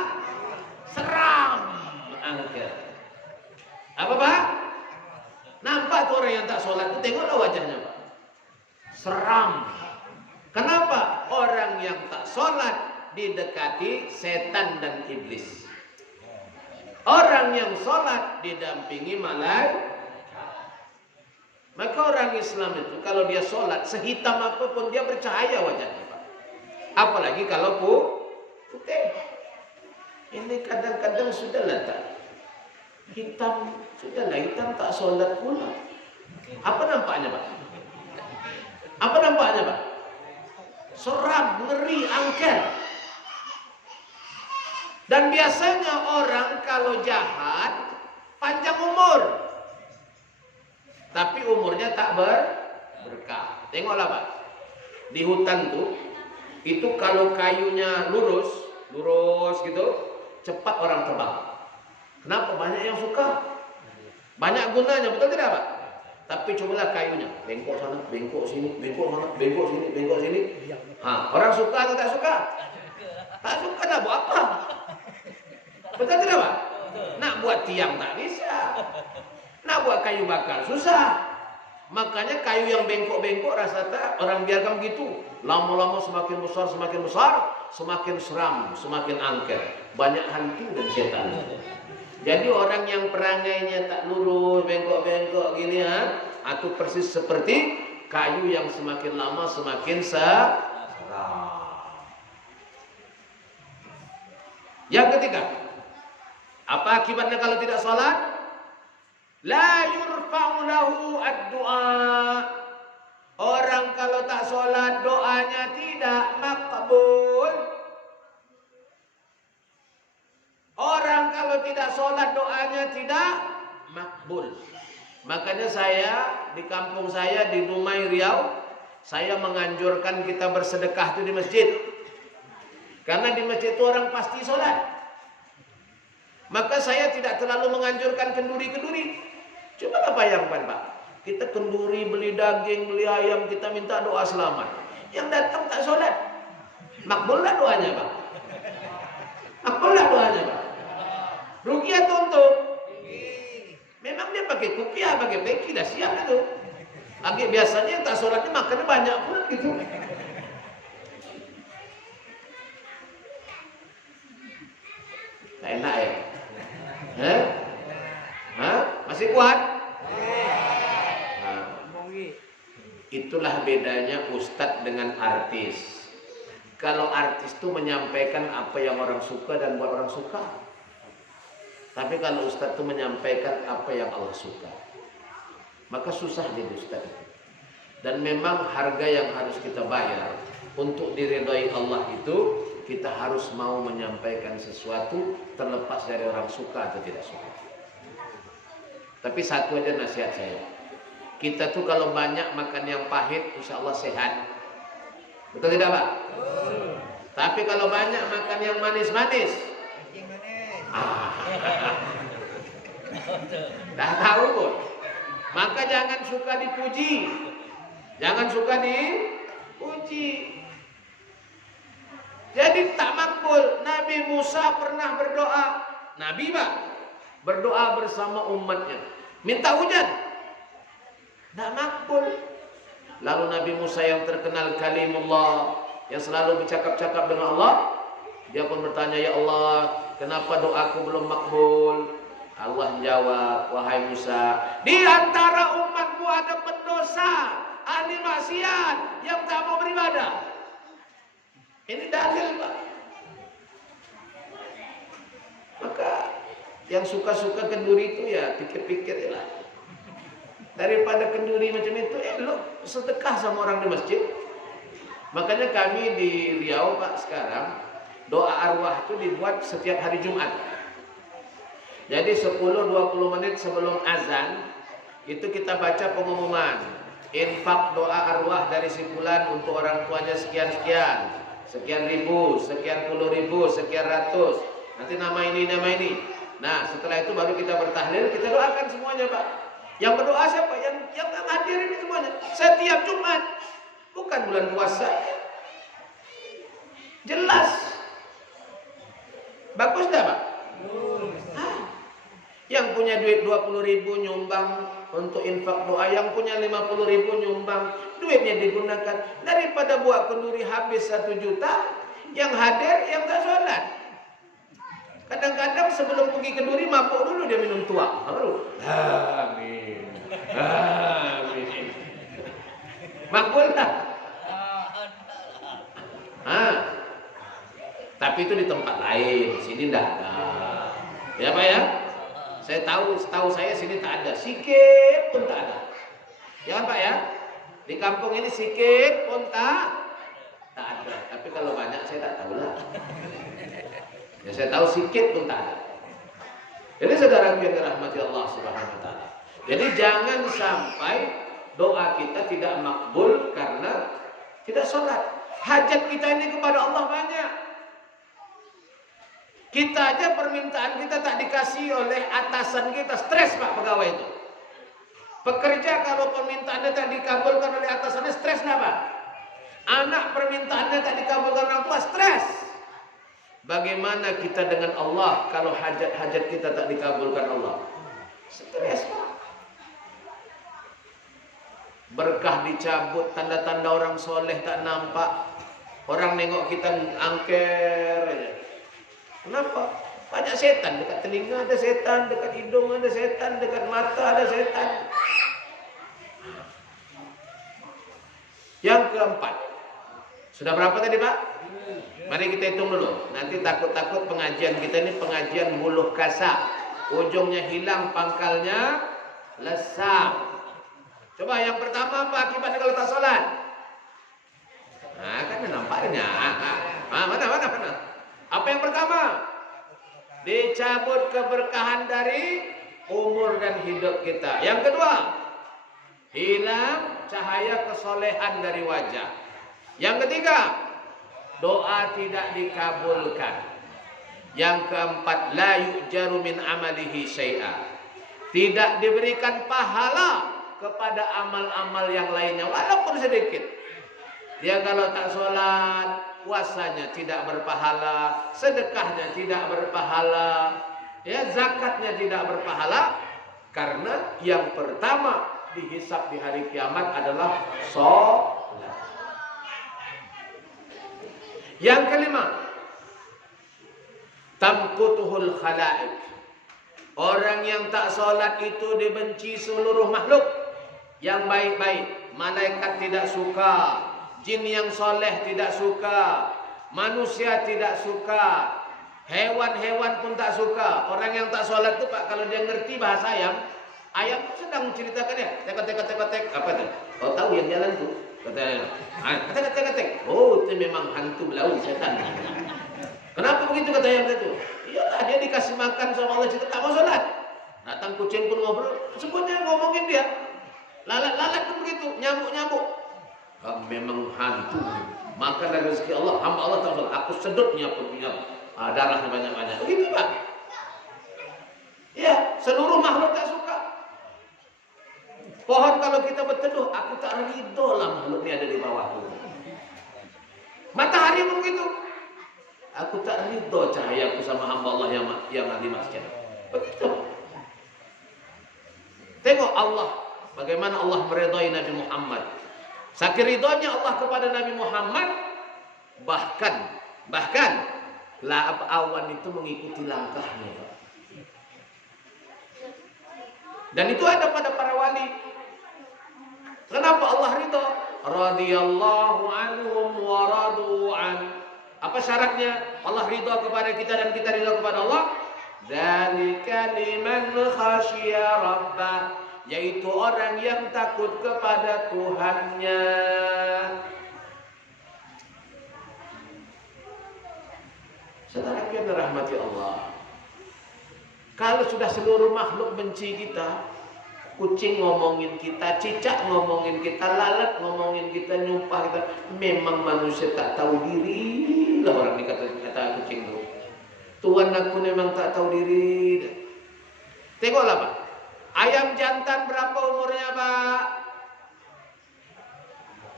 seram. Angker. Apa, Pak? Nampak tuh orang yang tak solat, tengoklah wajahnya, Pak. Seram. Kenapa? Orang yang tak solat didekati setan dan iblis. Orang yang sholat didampingi malaikat. Maka orang Islam itu kalau dia sholat sehitam apapun dia bercahaya wajahnya, Pak. Apalagi kalau putih. Ini kadang-kadang sudahlah tak hitam, sudahlah hitam tak sholat pula. Apa nampaknya, Pak? Apa nampaknya, Pak? Seram, ngeri, angker. Dan biasanya orang kalau jahat panjang umur, tapi umurnya tak berkah. Tengoklah, Pak, di hutan tuh, itu kalau kayunya lurus gitu, cepat orang terbang. Kenapa? Banyak yang suka, banyak gunanya, betul tidak, Pak? Tapi cobalah kayunya, bengkok sana, bengkok sini, bengkok sana, bengkok sini, bengkok sini. Orang suka atau tak suka? Tak suka, dah buat apa? Betul tidak Pak? Nak buat tiang tak bisa. Nak buat kayu bakar susah. Makanya kayu yang bengkok-bengkok rasa tak orang biarkan begitu. Lama-lama semakin besar, semakin seram, semakin angker. Banyak hantu dan setan. Jadi orang yang perangainya tak lurus, bengkok-bengkok gini atau persis seperti kayu yang semakin lama semakin seram. Yang ketiga, apa akibatnya kalau tidak sholat? La yurfa'u lahu ad-du'a. Orang kalau tak sholat doanya tidak makbul. Orang kalau tidak sholat doanya tidak makbul. Makanya saya di kampung saya di Dumai Riau, saya menganjurkan kita bersedekah itu di masjid. Karena di masjid itu orang pasti sholat. Maka saya tidak terlalu menganjurkan kenduri-kenduri. Coba bayangkan Pak, kita kenduri, beli daging, beli ayam, kita minta doa selamat. Yang datang tak sholat. Makbul lah doanya Pak. Makbul lah doanya Pak. Rugi atau untung? Memang dia pakai kopiah, pakai peki, dah siap itu. Agak biasanya yang tak sholatnya makannya banyak pun gitu. Tak enak ya? Masih kuat? Nah, itulah bedanya ustadz dengan artis. Kalau artis itu menyampaikan apa yang orang suka dan buat orang suka. Tapi kalau ustadz itu menyampaikan apa yang Allah suka. Maka susah jadi ustadz itu. Dan memang harga yang harus kita bayar untuk diridhai Allah itu, kita harus mau menyampaikan sesuatu terlepas dari orang suka atau tidak suka. Tapi satu aja nasihat saya. Kita tuh kalau banyak makan yang pahit, insya Allah sehat. Betul tidak Pak? Tapi kalau banyak makan yang manis-manis, dah tahu pun. Maka jangan suka dipuji. Jangan suka dipuji. Jadi tak makbul. Nabi Musa pernah berdoa. Nabi Pak berdoa bersama umatnya, minta hujan. Tak makbul. Lalu Nabi Musa yang terkenal kalimullah, yang selalu bercakap-cakap dengan Allah, dia pun bertanya, ya Allah, kenapa doaku belum makbul? Allah jawab, wahai Musa, di antara umatku ada pendosa, ahli maksiat yang tak mau beribadah. Ini dalil Pak. Maka yang suka-suka kenduri itu ya pikir-pikir lah. Daripada kenduri macam itu, lo sedekah sama orang di masjid. Makanya kami di Riau Pak sekarang, doa arwah itu dibuat setiap hari Jumat. Jadi 10-20 menit sebelum azan, itu kita baca pengumuman. Infak doa arwah dari si fulan untuk orang tuanya sekian-sekian. Sekian ribu, sekian puluh ribu, sekian ratus. Nanti nama ini. Nah setelah itu baru kita bertahlil, kita doakan semuanya Pak. Yang berdoa siapa? Yang hadir ini semuanya. Setiap Jumat. Bukan bulan puasa. Jelas. Bagus dah Pak? Yang punya duit 20.000 nyumbang untuk infak doa. Yang punya 50.000 nyumbang. Duitnya digunakan. Daripada buat kenduri habis 1 juta. Yang hadir, yang tak sholat. Kadang-kadang sebelum pergi kenduri mabuk dulu dia minum tuak. Amin. Amin. Makbul tak? Tapi itu di tempat lain. Sini tidak ada. Ya Pak ya? Saya setahu saya sini tak ada. Sikit pun tak ada. Ya Pak ya? Di kampung ini sikit pun tak ada. Tapi kalau banyak saya tak tahu lah. Ya saya tahu sikit pun tak ada. Jadi saudaraku yang dirahmati Allah Subhanahu wa taala. Jadi jangan sampai doa kita tidak makbul karena tidak sholat. Hajat kita ini kepada Allah banyak. Kita aja permintaan kita tak dikasih oleh atasan kita, stres Pak pegawai itu. Pekerja kalau permintaannya tak dikabulkan oleh atasannya, stres Pak. Anak permintaannya tak dikabulkan orang tua, stres. Bagaimana kita dengan Allah kalau hajat-hajat kita tak dikabulkan Allah? Stres Pak. Berkah dicabut, tanda-tanda orang soleh tak nampak. Orang nengok kita angker aja. Kenapa? Banyak setan, dekat telinga ada setan, dekat hidung ada setan, dekat mata ada setan. Yang keempat. Sudah berapa tadi Pak? Mari kita hitung dulu. Nanti takut-takut pengajian kita ini pengajian muluh kasar. Ujungnya hilang, pangkalnya lesam. Coba yang pertama apa akibatnya kalau tak sholat? Nah kan nampaknya. Mana? Apa yang pertama? Dicabut keberkahan dari umur dan hidup kita. Yang kedua, hilang cahaya kesolehan dari wajah. Yang ketiga, doa tidak dikabulkan. Yang keempat, la yu'jaru min amalihi syai'a. Tidak diberikan pahala kepada amal-amal yang lainnya walaupun sedikit. Dia kalau tak sholat, puasanya tidak berpahala, sedekahnya tidak berpahala, ya zakatnya tidak berpahala, karena yang pertama dihisab di hari kiamat adalah sholat. Yang kelima, tamkutuhul khalaik. Orang yang tak sholat itu dibenci seluruh makhluk. Yang baik-baik, malaikat tidak suka, jin yang soleh tidak suka, manusia tidak suka, hewan-hewan pun tak suka. Orang yang tak sholat itu Pak, kalau dia ngerti bahasa ayam sedang menceritakan ya, tek, apa tuh? Oh tahu yang jalan tuh, katanya. Tek. Oh itu memang hantu belau setan. Kenapa begitu kata ayam itu? Iyalah dia dikasih makan sama Allah, cerita tak mau sholat. Datang kucing pun ngobrol, sebutnya ngomongin dia. Lalat pun begitu, nyamuk. Memang hantu. Makan dari rezeki Allah, hamba Allah tak sholat. Aku sedutnya pun punya darahnya banyak-banyak. Begitu Pak. Ya, seluruh makhluk tak suka. Pohon kalau kita berteduh, aku tak ridho lah makhluk ini ada di bawahku. Matahari pun begitu. Aku tak ridho cahayaku sama hamba Allah yang ada di masjid. Begitu. Tengok Allah. Bagaimana Allah meridai Nabi Muhammad. Saking ridhonya Allah kepada Nabi Muhammad, bahkan awan itu mengikuti langkahnya. Dan itu ada pada para wali. Kenapa Allah ridho? Radhiyallahu anhum wa radu an. Apa syaratnya Allah ridho kepada kita dan kita ridho kepada Allah? Dzalika liman khasyiya rabbah. Yaitu orang yang takut kepada Tuhannya. Saudara yang dirahmati Allah, kalau sudah seluruh makhluk benci kita, kucing ngomongin kita, cicak ngomongin kita, lalat ngomongin kita, nyumpah kita, memang manusia tak tahu diri lah orang dikata kucing itu. Tuhan aku memang tak tahu diri. Tengoklah Pak. Ayam jantan berapa umurnya Pak?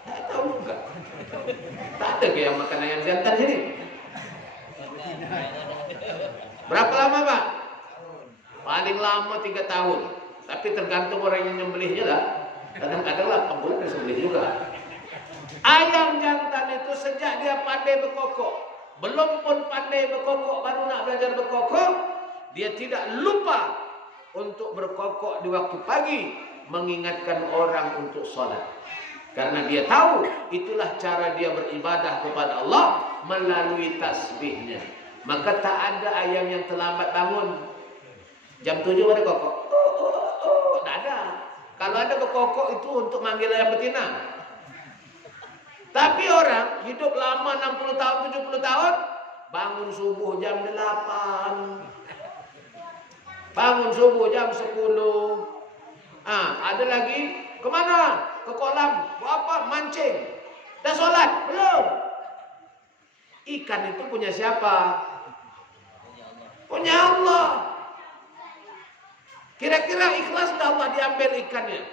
Tak tahu juga. Tak ada yang makan ayam jantan sini. Berapa lama Pak? Paling lama 3 tahun. Tapi tergantung orang yang nyembelihnya lah. Kadang-kadang 8 bulan disembelih juga. Ayam jantan itu sejak dia pandai berkokok, belum pun pandai berkokok, baru nak belajar berkokok, dia tidak lupa untuk berkokok di waktu pagi, mengingatkan orang untuk sholat. Karena dia tahu itulah cara dia beribadah kepada Allah melalui tasbihnya. Maka tak ada ayam yang terlambat bangun. Jam 7 ada kokok. Tak ada. Kalau ada kokok itu untuk manggil ayam betina. Tapi orang hidup lama 60 tahun, 70 tahun, bangun subuh jam 8. Bangun subuh jam 10. Ada lagi kemana? Ke kolam. Buat apa? Mancing. Dah sholat? Belum. Ikan itu punya siapa? Punya Allah. Kira-kira ikhlas tak Allah diambil ikannya?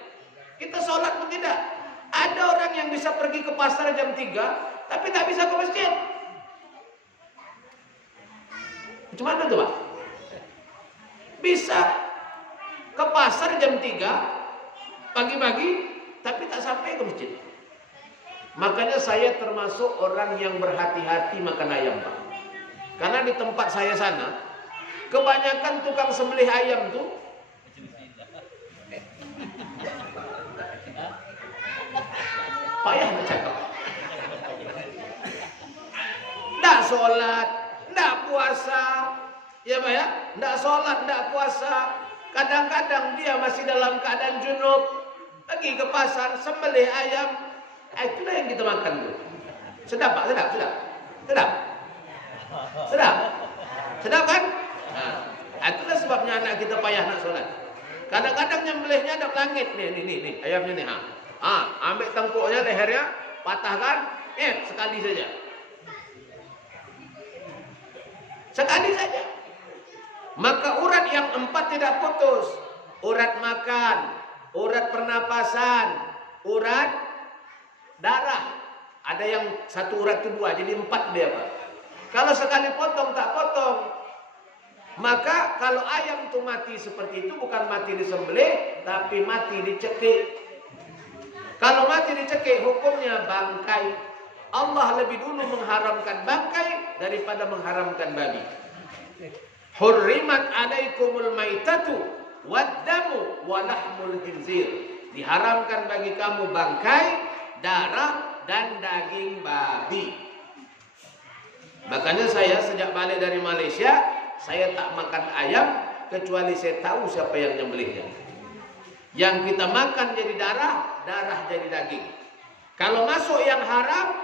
Kita sholat pun tidak. Ada orang yang bisa pergi ke pasar jam 3, tapi tak bisa ke masjid. Cuma itu Pak. Bisa ke pasar jam 3 pagi-pagi, tapi tak sampai ke masjid. Makanya saya termasuk orang yang berhati-hati makan ayam Pak. Karena di tempat saya sana, kebanyakan tukang sembelih ayam tuh payah bercakap. Nggak sholat, nggak puasa, ya Pak ya, nggak sholat, nggak puasa. Kadang-kadang dia masih dalam keadaan junub, pergi ke pasar sembelih ayam. Itulah yang kita makan tuh. Sedap Pak, sedap, sedap, sedap, sedap, sedap kan? Nah, itulah sebabnya anak kita payah nak sholat. Kadang-kadang nyembelihnya ada langit nih ayamnya nih. Ambil tengkuknya, lehernya, patahkan, sekali saja. Sekali saja. Maka urat yang 4 tidak putus. Urat makan, urat pernapasan, urat darah. Ada yang 1 urat itu 2, jadi 4 dia Pak. Kalau sekali potong tak potong. Maka kalau ayam itu mati seperti itu, bukan mati disembelih, tapi mati dicekik. Kalau mati dicekik, hukumnya bangkai. Allah lebih dulu mengharamkan bangkai daripada mengharamkan babi. Hurrimat alaikumul maitatu waddamu walahmul khinzir. Diharamkan bagi kamu bangkai, darah, dan daging babi. Makanya saya sejak balik dari Malaysia, saya tak makan ayam kecuali saya tahu siapa yang nyembelihnya. Yang kita makan jadi darah, darah jadi daging. Kalau masuk yang haram,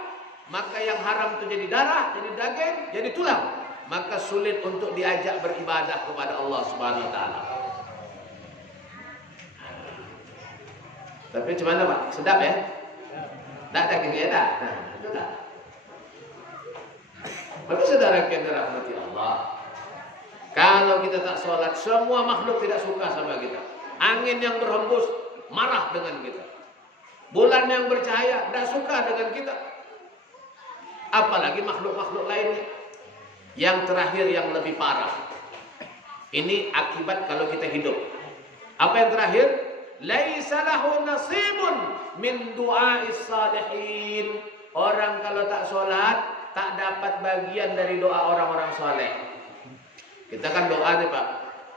maka yang haram itu jadi darah, jadi daging, jadi tulang. Maka sulit untuk diajak beribadah kepada Allah Subhanahu wa taala. Tapi macam mana Pak? Sedap ya? Tak dagingnya tak? Nah, itu tak. Maka saudara kita rahmati Allah. Kalau kita tak sholat, semua makhluk tidak suka sama kita. Angin yang berhembus marah dengan kita. Bulan yang bercahaya tidak suka dengan kita. Apalagi makhluk-makhluk lainnya. Yang terakhir yang lebih parah. Ini akibat kalau kita hidup. Apa yang terakhir? Laisa lahu nasibun min du'ais salihin. Orang kalau tak sholat, tak dapat bagian dari doa orang-orang saleh. Kita kan doa nih Pak.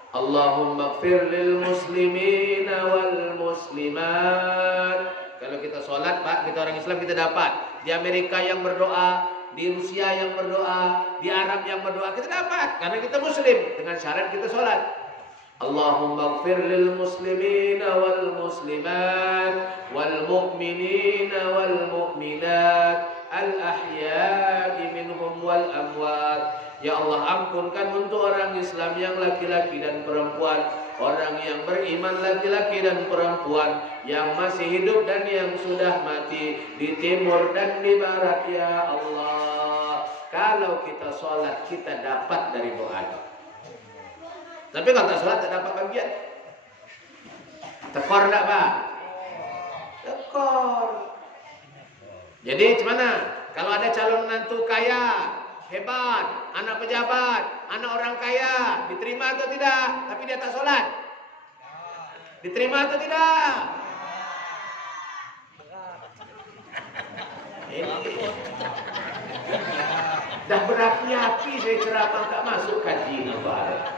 Allahumma gfir lil muslimina wal muslimat. Kalau kita sholat Pak, kita orang Islam kita dapat. Di Amerika yang berdoa, di Rusia yang berdoa, di Arab yang berdoa, kita dapat. Karena kita muslim, dengan syarat kita sholat. Allahumma gfir lil muslimina wal muslimat wal mu'minina wal mu'minat al ahya'i minhum wal amwat. Ya Allah, ampunkan untuk orang Islam yang laki-laki dan perempuan, orang yang beriman laki-laki dan perempuan, yang masih hidup dan yang sudah mati, di timur dan di barat ya Allah. Kalau kita sholat, kita dapat dari doa. Tapi kalau tak sholat, tak dapat bagian. Tekor tak Pak? Tekor. Jadi gimana? Kalau ada calon menantu kaya, hebat, anak pejabat, anak orang kaya, diterima atau tidak? Tapi dia tak sholat, diterima atau tidak? Dah berapi-api saya ceramah tak masuk kaji nampak.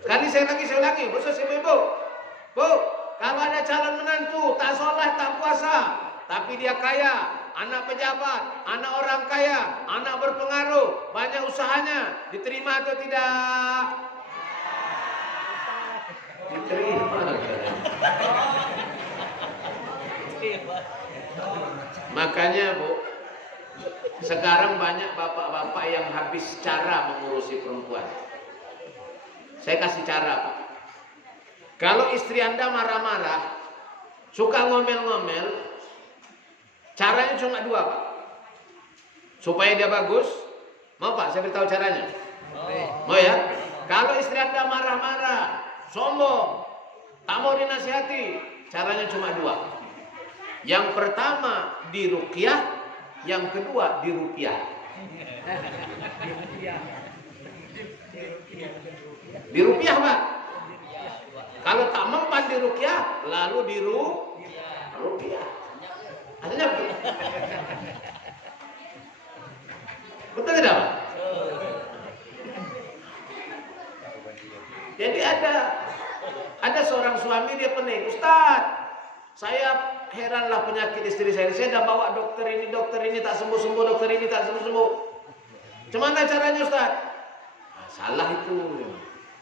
Sekali saya lagi, khusus ibu-ibu. Bu, kalau ada calon menantu tak sholat, tak puasa, tapi dia kaya, anak pejabat, anak orang kaya, anak berpengaruh, banyak usahanya, diterima atau tidak? Diterima. Makanya Bu, sekarang banyak bapak-bapak yang habis cara mengurusi perempuan. Saya kasih cara Pak. Kalau istri Anda marah-marah, suka ngomel-ngomel, caranya cuma 2 Pak. Supaya dia bagus, mau Pak saya beritahu caranya? Mau ya? Kalau istri Anda marah-marah, sombong, tak mau dinasihati, caranya cuma 2. Yang pertama diruqyah, yang kedua diruqyah. Di rupiah, Pak. Kalau tak mempan di rupiah, lalu di rupiah. Artinya betul. Betul tidak, Pak? Jadi ada seorang suami, dia pening, Ustaz, saya heranlah penyakit istri saya dah bawa dokter ini tak sembuh-sembuh, dokter ini tak sembuh-sembuh. Gimana caranya, Ustaz? Nah, salah itu.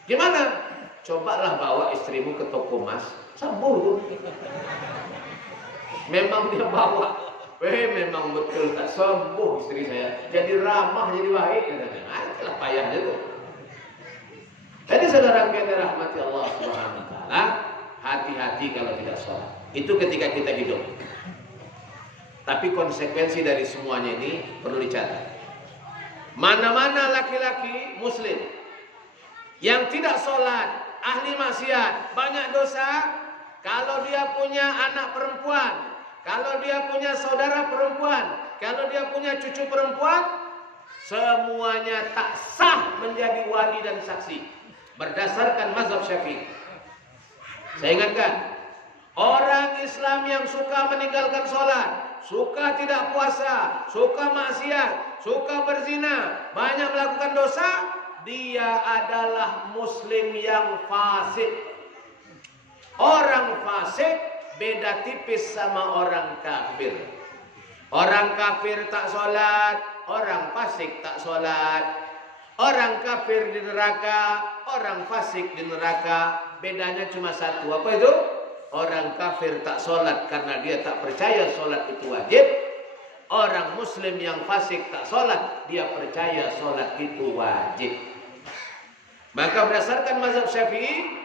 Gimana? Cobalah bawa istrimu ke toko emas, sembuh tuh. Memang dia bawa, memang betul tak sembuh istri saya. Jadi ramah, jadi baik. Nah, itulah payahnya tuh. Jadi saudara yang dirahmati Allah Subhanahu wa taala, hati-hati kalau tidak sholat. Itu ketika kita hidup. Tapi konsekuensi dari semuanya ini perlu dicatat. Mana-mana laki-laki muslim yang tidak sholat, ahli maksiat, banyak dosa, kalau dia punya anak perempuan, kalau dia punya saudara perempuan, kalau dia punya cucu perempuan, semuanya tak sah menjadi wali dan saksi. Berdasarkan mazhab Syafi'i. Saya ingatkan, orang Islam yang suka meninggalkan sholat, suka tidak puasa, suka maksiat, suka berzina, banyak melakukan dosa, dia adalah muslim yang fasik. Orang fasik beda tipis sama orang kafir. Orang kafir tak sholat, orang fasik tak sholat. Orang kafir di neraka, orang fasik di neraka. Bedanya cuma satu. Apa itu? Orang kafir tak sholat karena dia tak percaya sholat itu wajib. Orang muslim yang fasik tak sholat, dia percaya sholat itu wajib. Maka berdasarkan mazhab Syafi'i,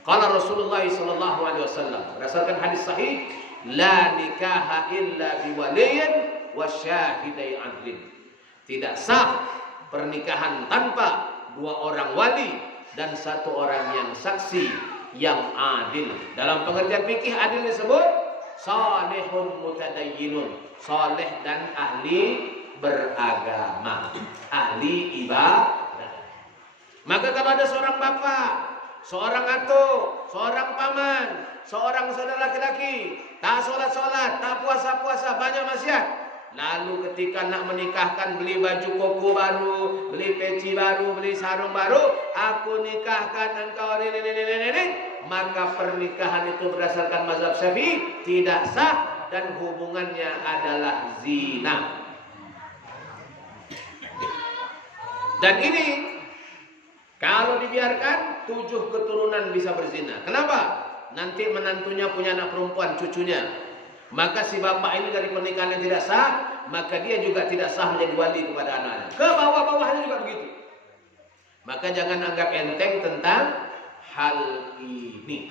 qala Rasulullah sallallahu alaihi wasallam, berdasarkan hadis sahih, la nikaha illa biwaliyin wa syahidai adlin. Tidak sah pernikahan tanpa dua orang wali dan satu orang yang saksi yang adil. Dalam pengertian fikih adil disebut salihun mutadayyinun, saleh dan ahli beragama, ahli ibadah. Maka kalau ada seorang bapak, seorang atuk, seorang paman, seorang saudara laki-laki tak sholat-sholat, tak puasa-puasa, banyak maksiat, lalu ketika nak menikahkan, beli baju koko baru, beli peci baru, beli sarung baru, aku nikahkan engkau ini, maka pernikahan itu berdasarkan mazhab Syafi'i tidak sah dan hubungannya adalah zina. Dan ini kalau dibiarkan 7 keturunan bisa berzina. Kenapa? Nanti menantunya punya anak perempuan, cucunya. Maka si bapak ini dari pernikahan yang tidak sah, maka dia juga tidak sah menjadi wali kepada anaknya. Ke bawah-bawahnya juga begitu. Maka jangan anggap enteng tentang hal ini.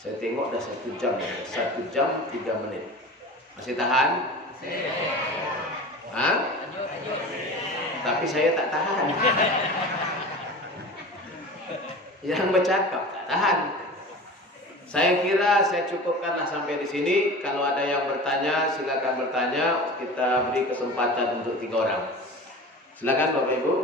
Saya tengok dah 1 jam, 1 jam 3 menit. Masih tahan? Hah? Tapi saya tak tahan. Yang bercakap tak tahan. Saya kira saya cukupkanlah sampai di sini. Kalau ada yang bertanya, silakan bertanya. Kita beri kesempatan untuk 3 orang. Silakan Bapak Ibu.